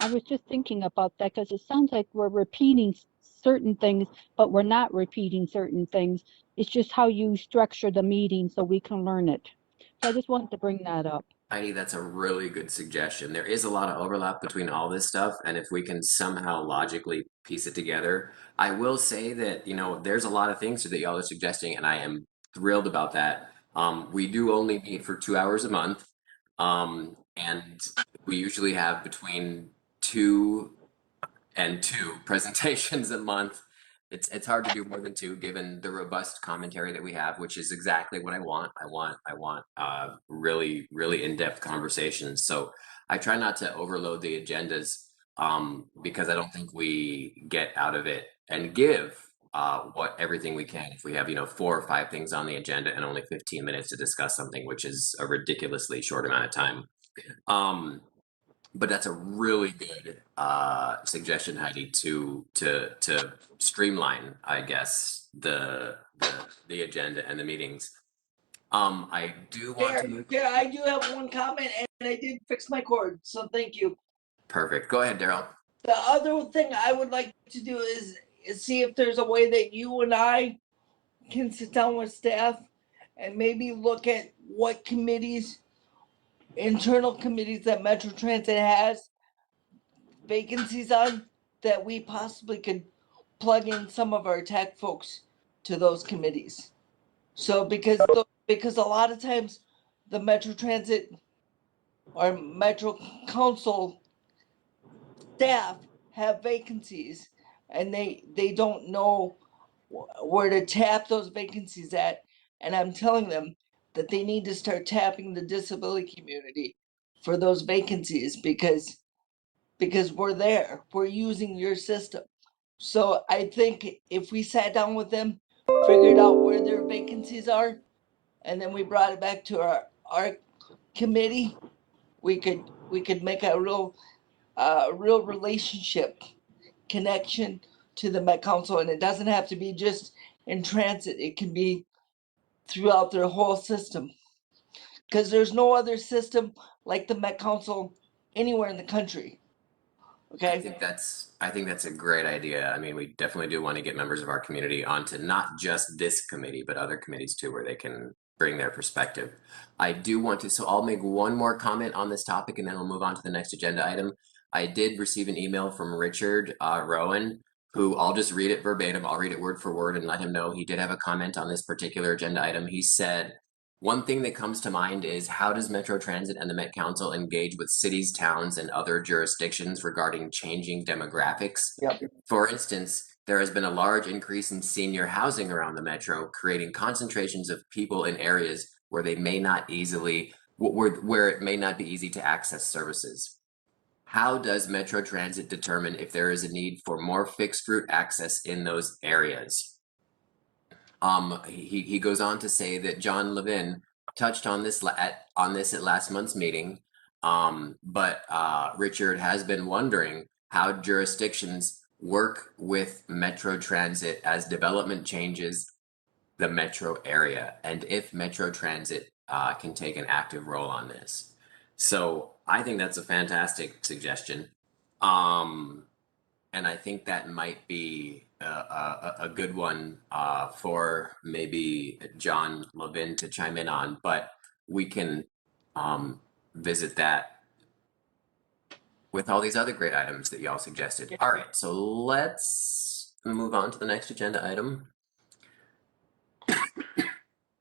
I was just thinking about that because it sounds like we're repeating certain things, but we're not repeating certain things. It's just how you structure the meeting so we can learn it. So I just wanted to bring that up. Heidi, that's a really good suggestion. There is a lot of overlap between all this stuff, and if we can somehow logically piece it together, I will say that, there's a lot of things that y'all are suggesting, and I am thrilled about that. We do only meet for 2 hours a month, and we usually have between 2 and 2 presentations a month. It's hard to do more than 2 given the robust commentary that we have, which is exactly what I want. I want really, really in-depth conversations. So I try not to overload the agendas because I don't think we get out of it and give what everything we can. If we have 4 or 5 things on the agenda and only 15 minutes to discuss something, which is a ridiculously short amount of time. But that's a really good suggestion, Heidi, to streamline, I guess, the agenda and the meetings. I do want to move. Yeah, I do have one comment, and I did fix my cord, so thank you. Perfect. Go ahead, Darrell. The other thing I would like to do is see if there's a way that you and I can sit down with staff and maybe look at what committees, internal committees that Metro Transit has vacancies on, that we possibly could plug in some of our TAAC folks to those committees. So because a lot of times the Metro Transit or Metro Council staff have vacancies and they don't know where to tap those vacancies at. And I'm telling them that they need to start tapping the disability community for those vacancies because we're there, we're using your system. So I think if we sat down with them, figured out where their vacancies are, and then we brought it back to our committee, we could make a real relationship connection to the Met Council, and it doesn't have to be just in transit. It can be throughout their whole system, because there's no other system like the Met Council anywhere in the country. Okay. I think that's a great idea. I mean, we definitely do want to get members of our community onto not just this committee, but other committees too, where they can bring their perspective. I do want to, so I'll make one more comment on this topic and then we'll move on to the next agenda item. I did receive an email from Richard Rowan, who I'll just read it verbatim. I'll read it word for word and let him know he did have a comment on this particular agenda item. He said, one thing that comes to mind is, how does Metro Transit and the Met Council engage with cities, towns, and other jurisdictions regarding changing demographics? Yep. For instance, there has been a large increase in senior housing around the metro, creating concentrations of people in areas where they may not easily, where it may not be easy to access services. How does Metro Transit determine if there is a need for more fixed route access in those areas? He goes on to say that John Levin touched on this at last month's meeting, but Richard has been wondering how jurisdictions work with Metro Transit as development changes the metro area, and if Metro Transit can take an active role on this. So I think that's a fantastic suggestion. And I think that might be a good one for maybe John Levin to chime in on, but we can visit that with all these other great items that y'all suggested. All right, so let's move on to the next agenda item.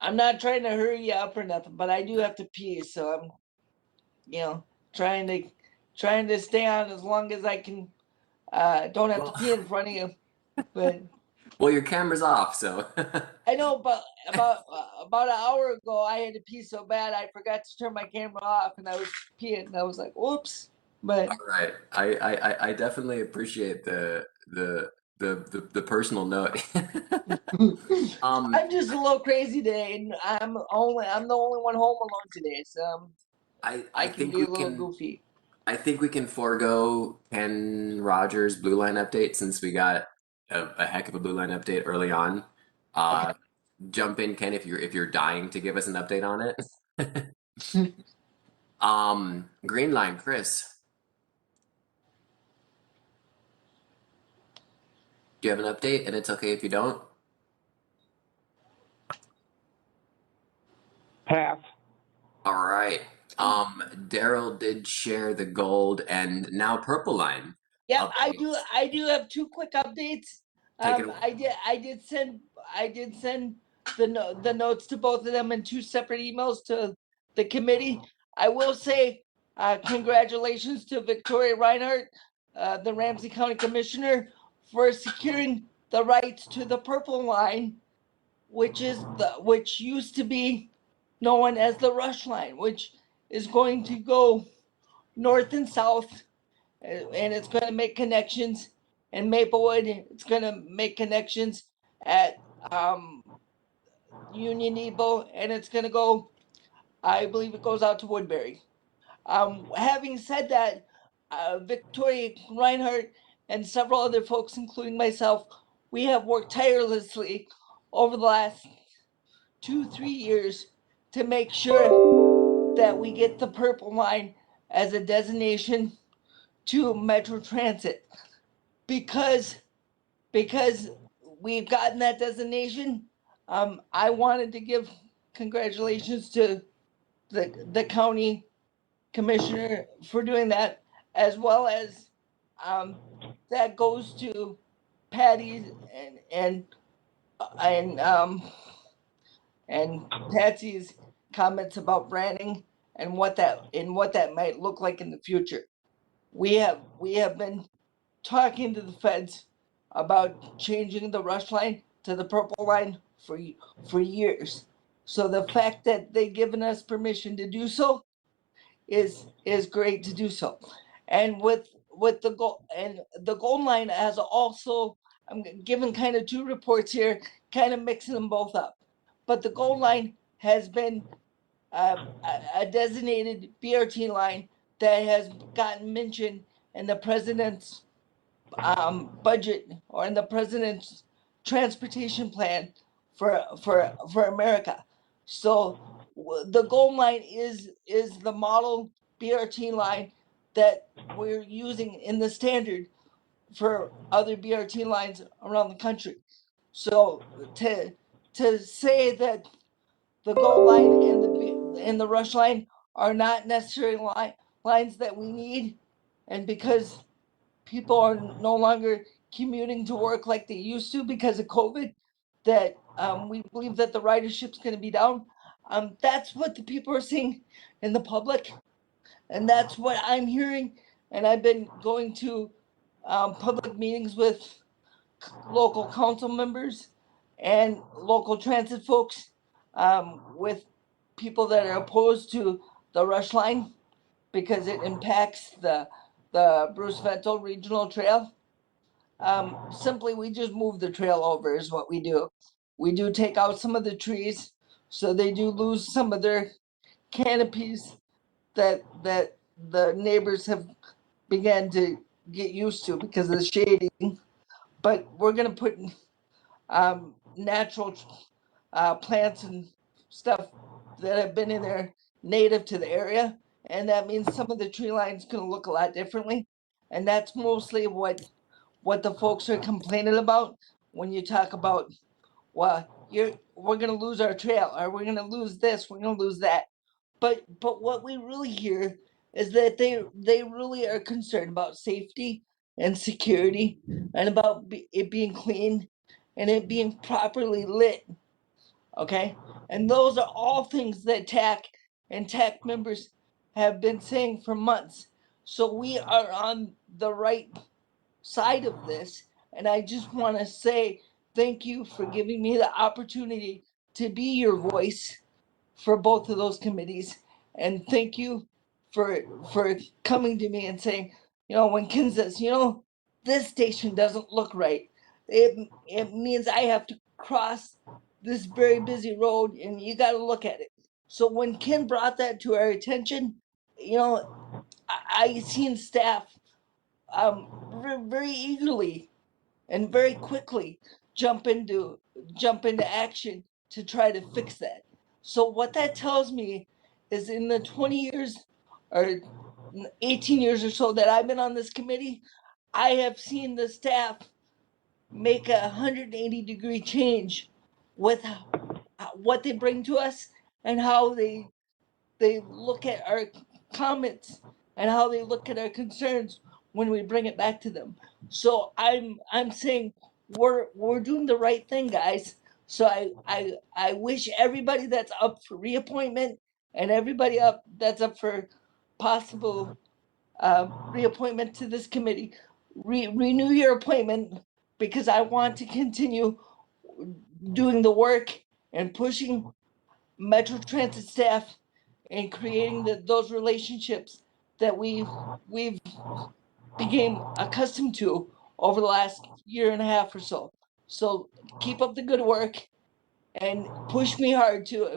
I'm not trying to hurry you up or nothing, but I do have to pee, so I'm, trying to stay on as long as I can. Don't have to pee in front of you, but. Well, your camera's off, so. I know, but about an hour ago, I had to pee so bad I forgot to turn my camera off, and I was peeing, and I was like, "Whoops!" But all right, I definitely appreciate the personal note. I'm just a little crazy today, and I'm the only one home alone today, so I can think be we a little can. goofy. I think we can forego Ken Rodgers Blue Line update since we got a heck of a Blue Line update early on. Okay. Jump in, Ken, if you're dying to give us an update on it. Green Line, Chris. Do you have an update? And it's okay if you don't. Pass. All right. Darrell did share the gold and now purple line. Yeah, updates. I do have 2 quick updates. Take it away. I did send the notes to both of them in 2 separate emails to the committee. I will say congratulations to Victoria Reinhardt, the Ramsey County Commissioner, for securing the rights to the purple line, which used to be known as the Rush Line, which is going to go north and south, and it's going to make connections in Maplewood. It's going to make connections at Union Depot, and it's going to go, I believe it goes out to Woodbury. Having said that, Victoria Reinhardt and several other folks, including myself, we have worked tirelessly over the last 2-3 years to make sure that we get the Purple Line as a designation to Metro Transit, because we've gotten that designation. I wanted to give congratulations to the county commissioner for doing that, as well as that goes to Patty's and Patsy's comments about branding and what that might look like in the future. We have been talking to the feds about changing the rush line to the Purple Line for years. So the fact that they've given us permission to do so is great to do so. And with the Gold Line has also, I'm giving kind of two reports here, kind of mixing them both up. But the Gold Line has been a designated BRT line that has gotten mentioned in the president's budget or in the president's transportation plan for America. So the Gold Line is the model BRT line that we're using in the standard for other BRT lines around the country. So to say that the Gold Line and the Rush Line are not necessarily lines that we need, and because people are no longer commuting to work like they used to because of COVID, that we believe that the ridership's going to be down. That's what the people are seeing in the public, and that's what I'm hearing. And I've been going to public meetings with local council members and local transit folks, with people that are opposed to the Rush Line because it impacts the Bruce Vento Regional Trail. Simply, we just move the trail over is what we do. We do take out some of the trees, so they do lose some of their canopies that the neighbors have began to get used to because of the shading. But we're gonna put natural plants and stuff that have been in there native to the area, and that means some of the tree lines gonna look a lot differently, and that's mostly what the folks are complaining about when you talk about, well, we're gonna lose our trail, or we're gonna lose this, we're gonna lose that. But what we really hear is that they really are concerned about safety and security, and about it being clean and it being properly lit. Okay, and those are all things that TAAC and TAAC members have been saying for months. So we are on the right side of this, and I just want to say thank you for giving me the opportunity to be your voice for both of those committees, and thank you for coming to me and saying, when Ken says, this station doesn't look right, it means I have to cross this very busy road, and you got to look at it. So when Ken brought that to our attention, I seen staff very eagerly and very quickly jump into action to try to fix that. So what that tells me is, in the 20 years or 18 years or so that I've been on this committee, I have seen the staff make a 180-degree change with what they bring to us and how they look at our comments and how they look at our concerns when we bring it back to them. So I'm saying we're doing the right thing, guys. So I wish everybody that's up for reappointment and everybody that's up for possible reappointment to this committee, renew your appointment, because I want to continue doing the work and pushing Metro Transit staff and creating those relationships that we've became accustomed to over the last year and a half or so. So keep up the good work and push me hard too.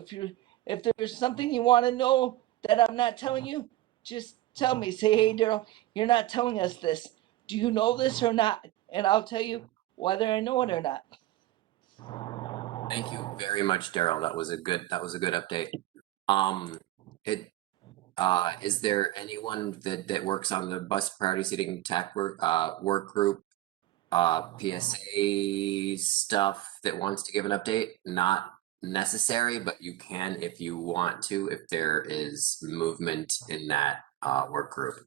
If there's something you want to know that I'm not telling you, just tell me. Say, hey, Darrell, you're not telling us this. Do you know this or not? And I'll tell you whether I know it or not. Thank you very much, Darrell. That was a good update. Is there anyone that works on the bus priority seating TAAC work group, PSA stuff that wants to give an update? Not necessary, but you can if you want to, if there is movement in that work group.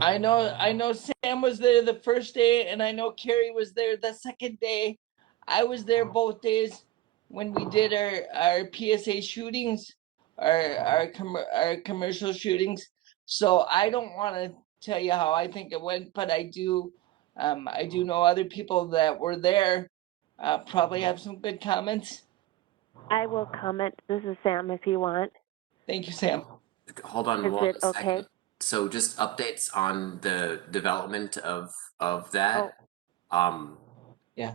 I know Sam was there the first day, and I know Carrie was there the second day. I was there both days when we did our PSA shootings, our commercial shootings. So I don't want to tell you how I think it went, but I do know other people that were there probably have some good comments. I will comment. This is Sam if you want. Thank you, Sam. Hold on one second. Okay? So just updates on the development of that. Oh. Yeah.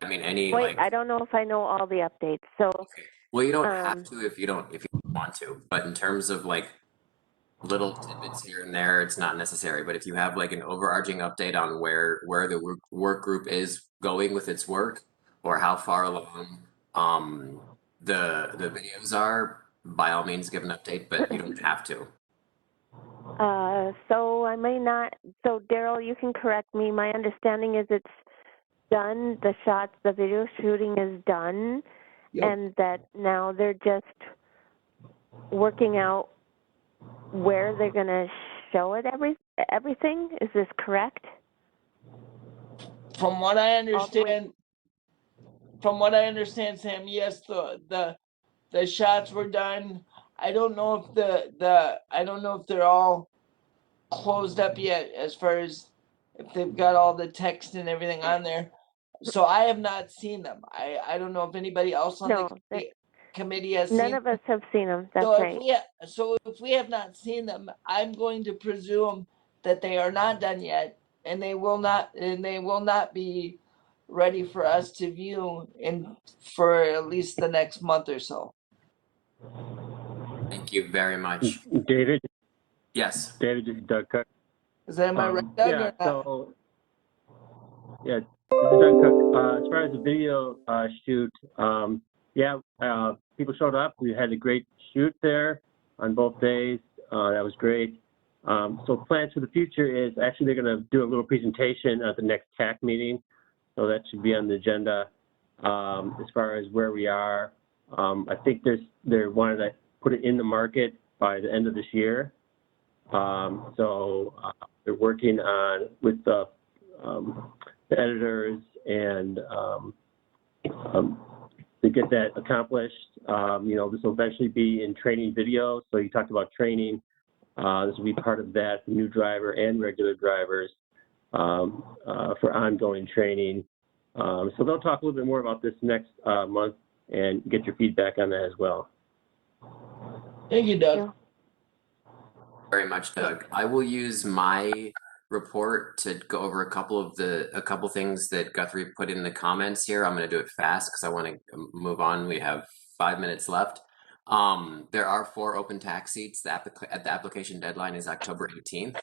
I mean, any Wait, I don't know if I know all the updates. So. Okay. Well, you don't have to if you want to. But in terms of like little tidbits here and there, it's not necessary. But if you have like an overarching update on where the work group is going with its work, or how far along the videos are, by all means give an update. But you don't have to. So I may not. So Darrell, you can correct me. My understanding is it's done. The video shooting is done, and that now they're just working out where they're going to show it. Everything. Is this correct? From what I understand, Sam, yes, the shots were done. I don't know if they're all closed up yet as far as if they've got all the text and everything on there. So I have not seen them. I don't know if anybody else on the committee has seen them. None of us have seen them. That's right. So if we have not seen them, I'm going to presume that they are not done yet, and they will not be ready for us to view for at least the next month or so. Thank you very much. David? Yes. David, this is Doug Cook. Is that my right, Doug? Yeah, so, yeah, this is Doug Cook. As far as the video shoot, people showed up. We had a great shoot there on both days. That was great. So plans for the future is actually they're going to do a little presentation at the next TAAC meeting. So that should be on the agenda as far as where we are. I think they wanted to put it in the market by the end of this year. So they're working with the editors and to get that accomplished. This will eventually be in training videos. So you talked about training. This will be part of that, new driver and regular drivers for ongoing training. So they'll talk a little bit more about this next month and get your feedback on that as well. Thank you, Doug. Very much, Doug. I will use my report to go over a couple things that Guthrie put in the comments here. I'm going to do it fast because I want to move on. We have 5 minutes left. There are 4 open TAAC seats. The application deadline is October 18th.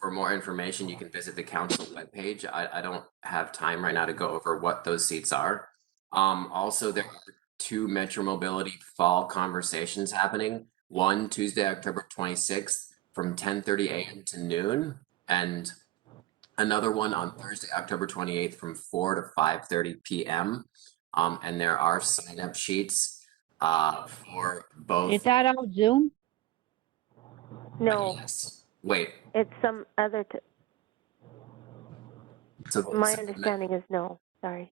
For more information, you can visit the council webpage. I don't have time right now to go over what those seats are. Also, there are 2 Metro Mobility fall conversations happening. One Tuesday, October 26th from 10:30 a.m. to noon, and another one on Thursday, October 28th from 4 to 5:30 p.m. And there are sign-up sheets for both. Is that on Zoom? No. Yes. Wait. It's some other. So my understanding is no. Sorry.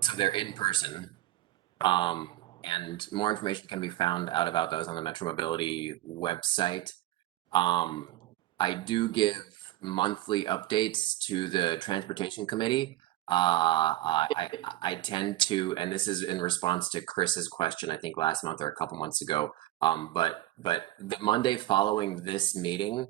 So they're in person. And more information can be found out about those on the Metro Mobility website. I do give monthly updates to the Transportation Committee. I tend to, and this is in response to Chris's question, I think last month or a couple months ago. But the Monday following this meeting,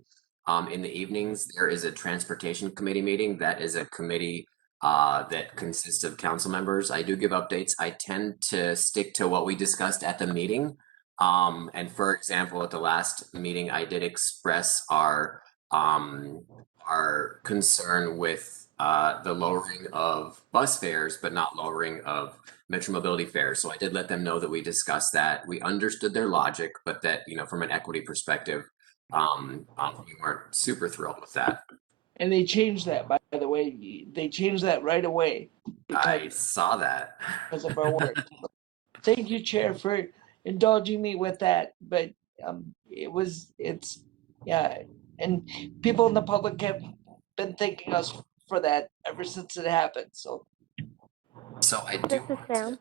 In the evenings, there is a transportation committee meeting. That is a committee that consists of council members. I do give updates. I tend to stick to what we discussed at the meeting. And for example, at the last meeting, I did express our concern with the lowering of bus fares, but not lowering of Metro Mobility fares. So I did let them know that we discussed that. We understood their logic, but that, you know, from an equity perspective, we weren't super thrilled with that. And they changed that, by the way. They changed that right away. I saw that. Because of our work. Thank you, Chair, for indulging me with that. But yeah. And people in the public have been thanking us for that ever since it happened. So I do want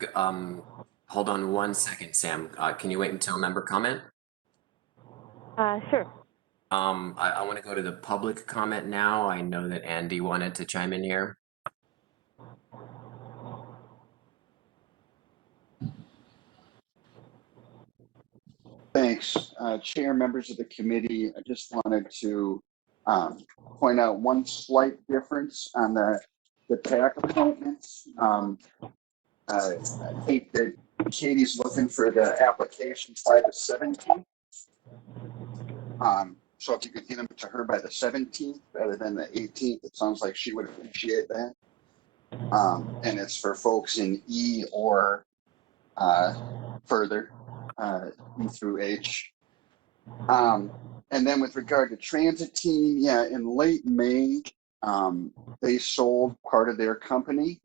to, hold on one second, Sam. Can you wait until member comment? Sure. I want to go to the public comment now. I know that Andy wanted to chime in here. Thanks, Chair, members of the committee. I just wanted to point out one slight difference on the TAAC appointments. I think that Katie's looking for the applications by the 17th. So if you could get them to her by the 17th rather than the 18th, it sounds like she would appreciate that. And it's for folks in E or further, E through H. And then with regard to transit team, yeah, in late May, they sold part of their company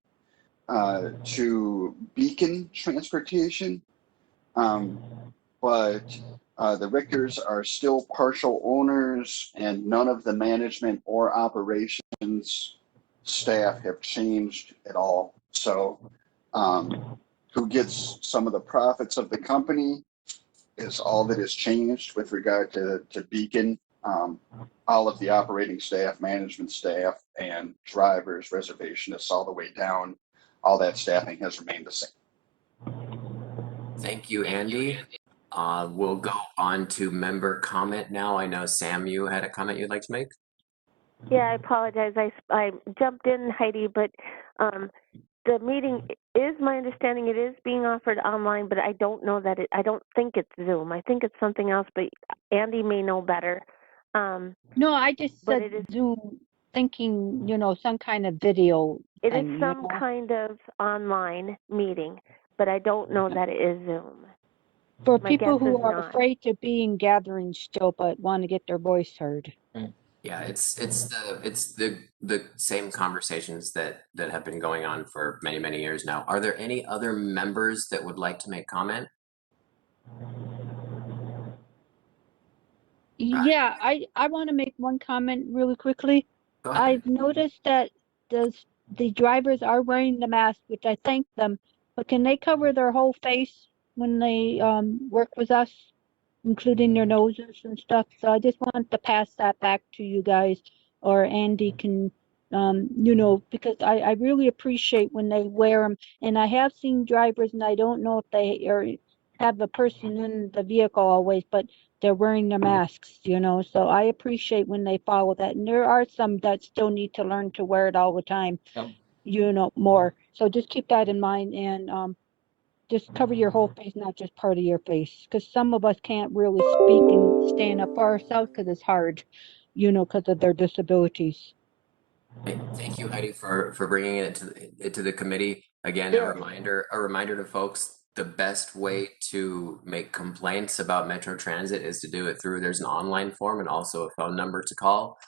to Beacon Transportation. But the Richters are still partial owners, and none of the management or operations staff have changed at all. So who gets some of the profits of the company is all that has changed with regard to Beacon. All of the operating staff, management staff, and drivers, reservationists all the way down, all that staffing has remained the same. Thank you, Andy. We'll go on to member comment now. I know, Sam, you had a comment you'd like to make? Yeah, I apologize. I jumped in, Heidi, but the meeting is, my understanding, it is being offered online, but I don't know that I don't think it's Zoom. I think it's something else, but Andy may know better. No, I just said Zoom, thinking, you know, some kind of video. It is some kind of online meeting, but I don't know that it is Zoom. For My people guess who is are not. afraid to be in gatherings still, but want to get their voice heard. Yeah, it's the same conversations that have been going on for many years now. Are there any other members that would like to make comment? Yeah, I want to make one comment really quickly. I've noticed that the drivers are wearing the mask, which I thank them, but can they cover their whole face when they work with us, including their noses and stuff? So I just want to pass that back to you guys, or Andy can, you know, because I really appreciate when they wear them. And I have seen drivers, and I don't know if they have a person in the vehicle always, but they're wearing their masks, you know, so I appreciate when they follow that. And there are some that still need to learn to wear it all the time, you know, more. So just keep that in mind, and just cover your whole face, not just part of your face, because some of us can't really speak and stand up for ourselves because it's hard, you know, because of their disabilities. Thank you, Heidi, for bringing it to the committee. Again, a reminder to folks, the best way to make complaints about Metro Transit is to do it through, there's an online form and also a phone number to call.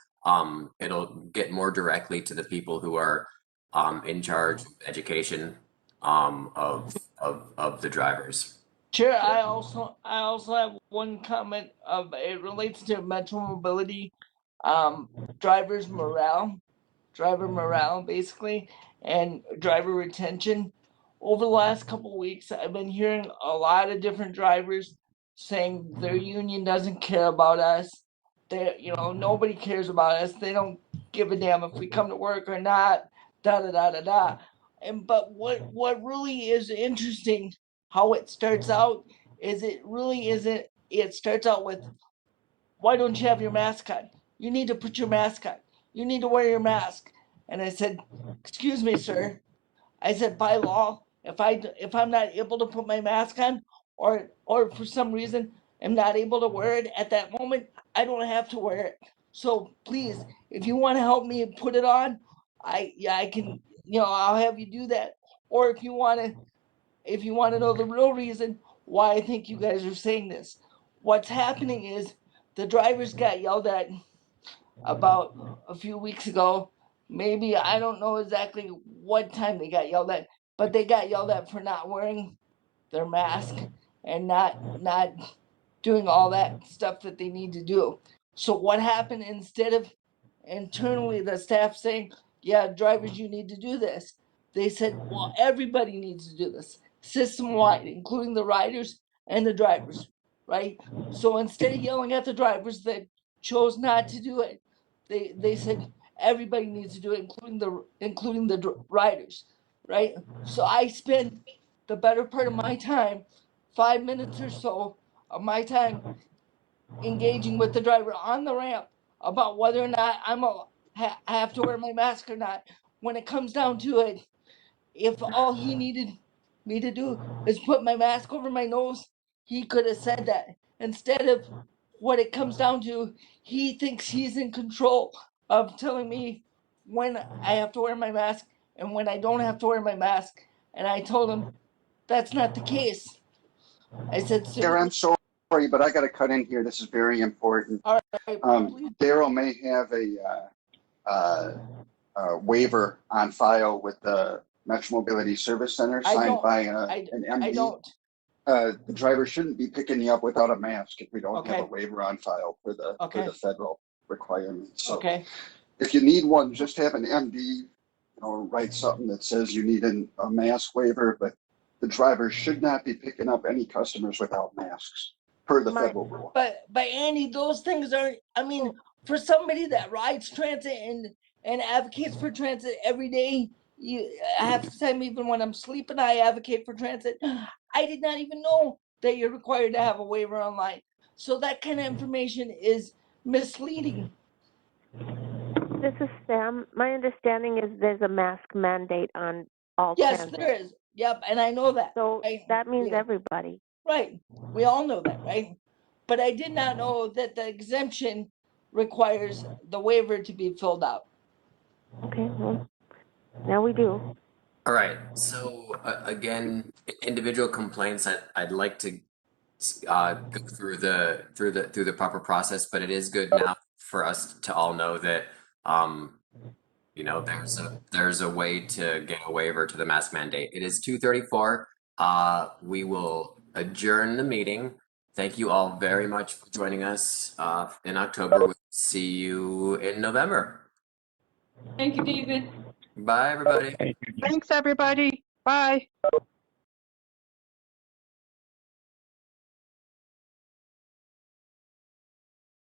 It'll get more directly to the people who are in charge of education of the drivers. Chair, I also have one comment. It relates to Metro Mobility, driver morale basically, and driver retention. Over the last couple of weeks, I've been hearing a lot of different drivers saying their union doesn't care about us. Nobody cares about us. They don't give a damn if we come to work or not. But what really is interesting, how it starts out, is it really isn't. It starts out with why don't you have your mask on? You need to put your mask on. You need to wear your mask. And I said, excuse me, sir. I said, by law, if I'm not able to put my mask on, or for some reason am not able to wear it at that moment, I don't have to wear it. So please, if you want to help me put it on, I can, I'll have you do that. Or if you want to know the real reason why I think you guys are saying this, what's happening is the drivers got yelled at about a few weeks ago. Maybe, I don't know exactly what time they got yelled at, but they got yelled at for not wearing their mask and not doing all that stuff that they need to do. So what happened, instead of internally the staff saying, yeah, drivers, you need to do this, they said, well, everybody needs to do this system-wide, including the riders and the drivers, right? So instead of yelling at the drivers that chose not to do it, they said everybody needs to do it, including the riders, right? So I spend the better part of my time, 5 minutes or so of my time, engaging with the driver on the ramp about whether or not I have to wear my mask or not. When it comes down to it, if all he needed me to do is put my mask over my nose, he could have said that. Instead of what it comes down to, he thinks he's in control of telling me when I have to wear my mask and when I don't have to wear my mask. And I told him that's not the case. I said, sir, Darrell, I'm sorry, but I got to cut in here. This is very important. all right, Darrell may have a waiver on file with the Metro Mobility Service Center signed by an MD. I don't. The driver shouldn't be picking you up without a mask if we don't have Okay. a waiver on file for the federal requirements. So Okay. if you need one, just have an MD, write something that says you need a mask waiver, but the driver should not be picking up any customers without masks per the federal rule. But Andy, those things are, I mean, for somebody that rides transit and advocates for transit every day, half the time, even when I'm sleeping, I advocate for transit. I did not even know that you're required to have a waiver online. So that kind of information is misleading. This is Sam. My understanding is there's a mask mandate on all transit. Yes, there is. Yep, and I know that. So right? that means everybody. Right. We all know that, right? But I did not know that the exemption requires the waiver to be filled out. Okay, well, now we do. All right. So again, individual complaints. I'd like to go through the proper process, but it is good now for us to all know that there's a way to get a waiver to the mask mandate. It is 2:34. We will adjourn the meeting. Thank you all very much for joining us in October. We'll see you in November. Thank you, David. Bye, everybody. Thanks, everybody. Bye.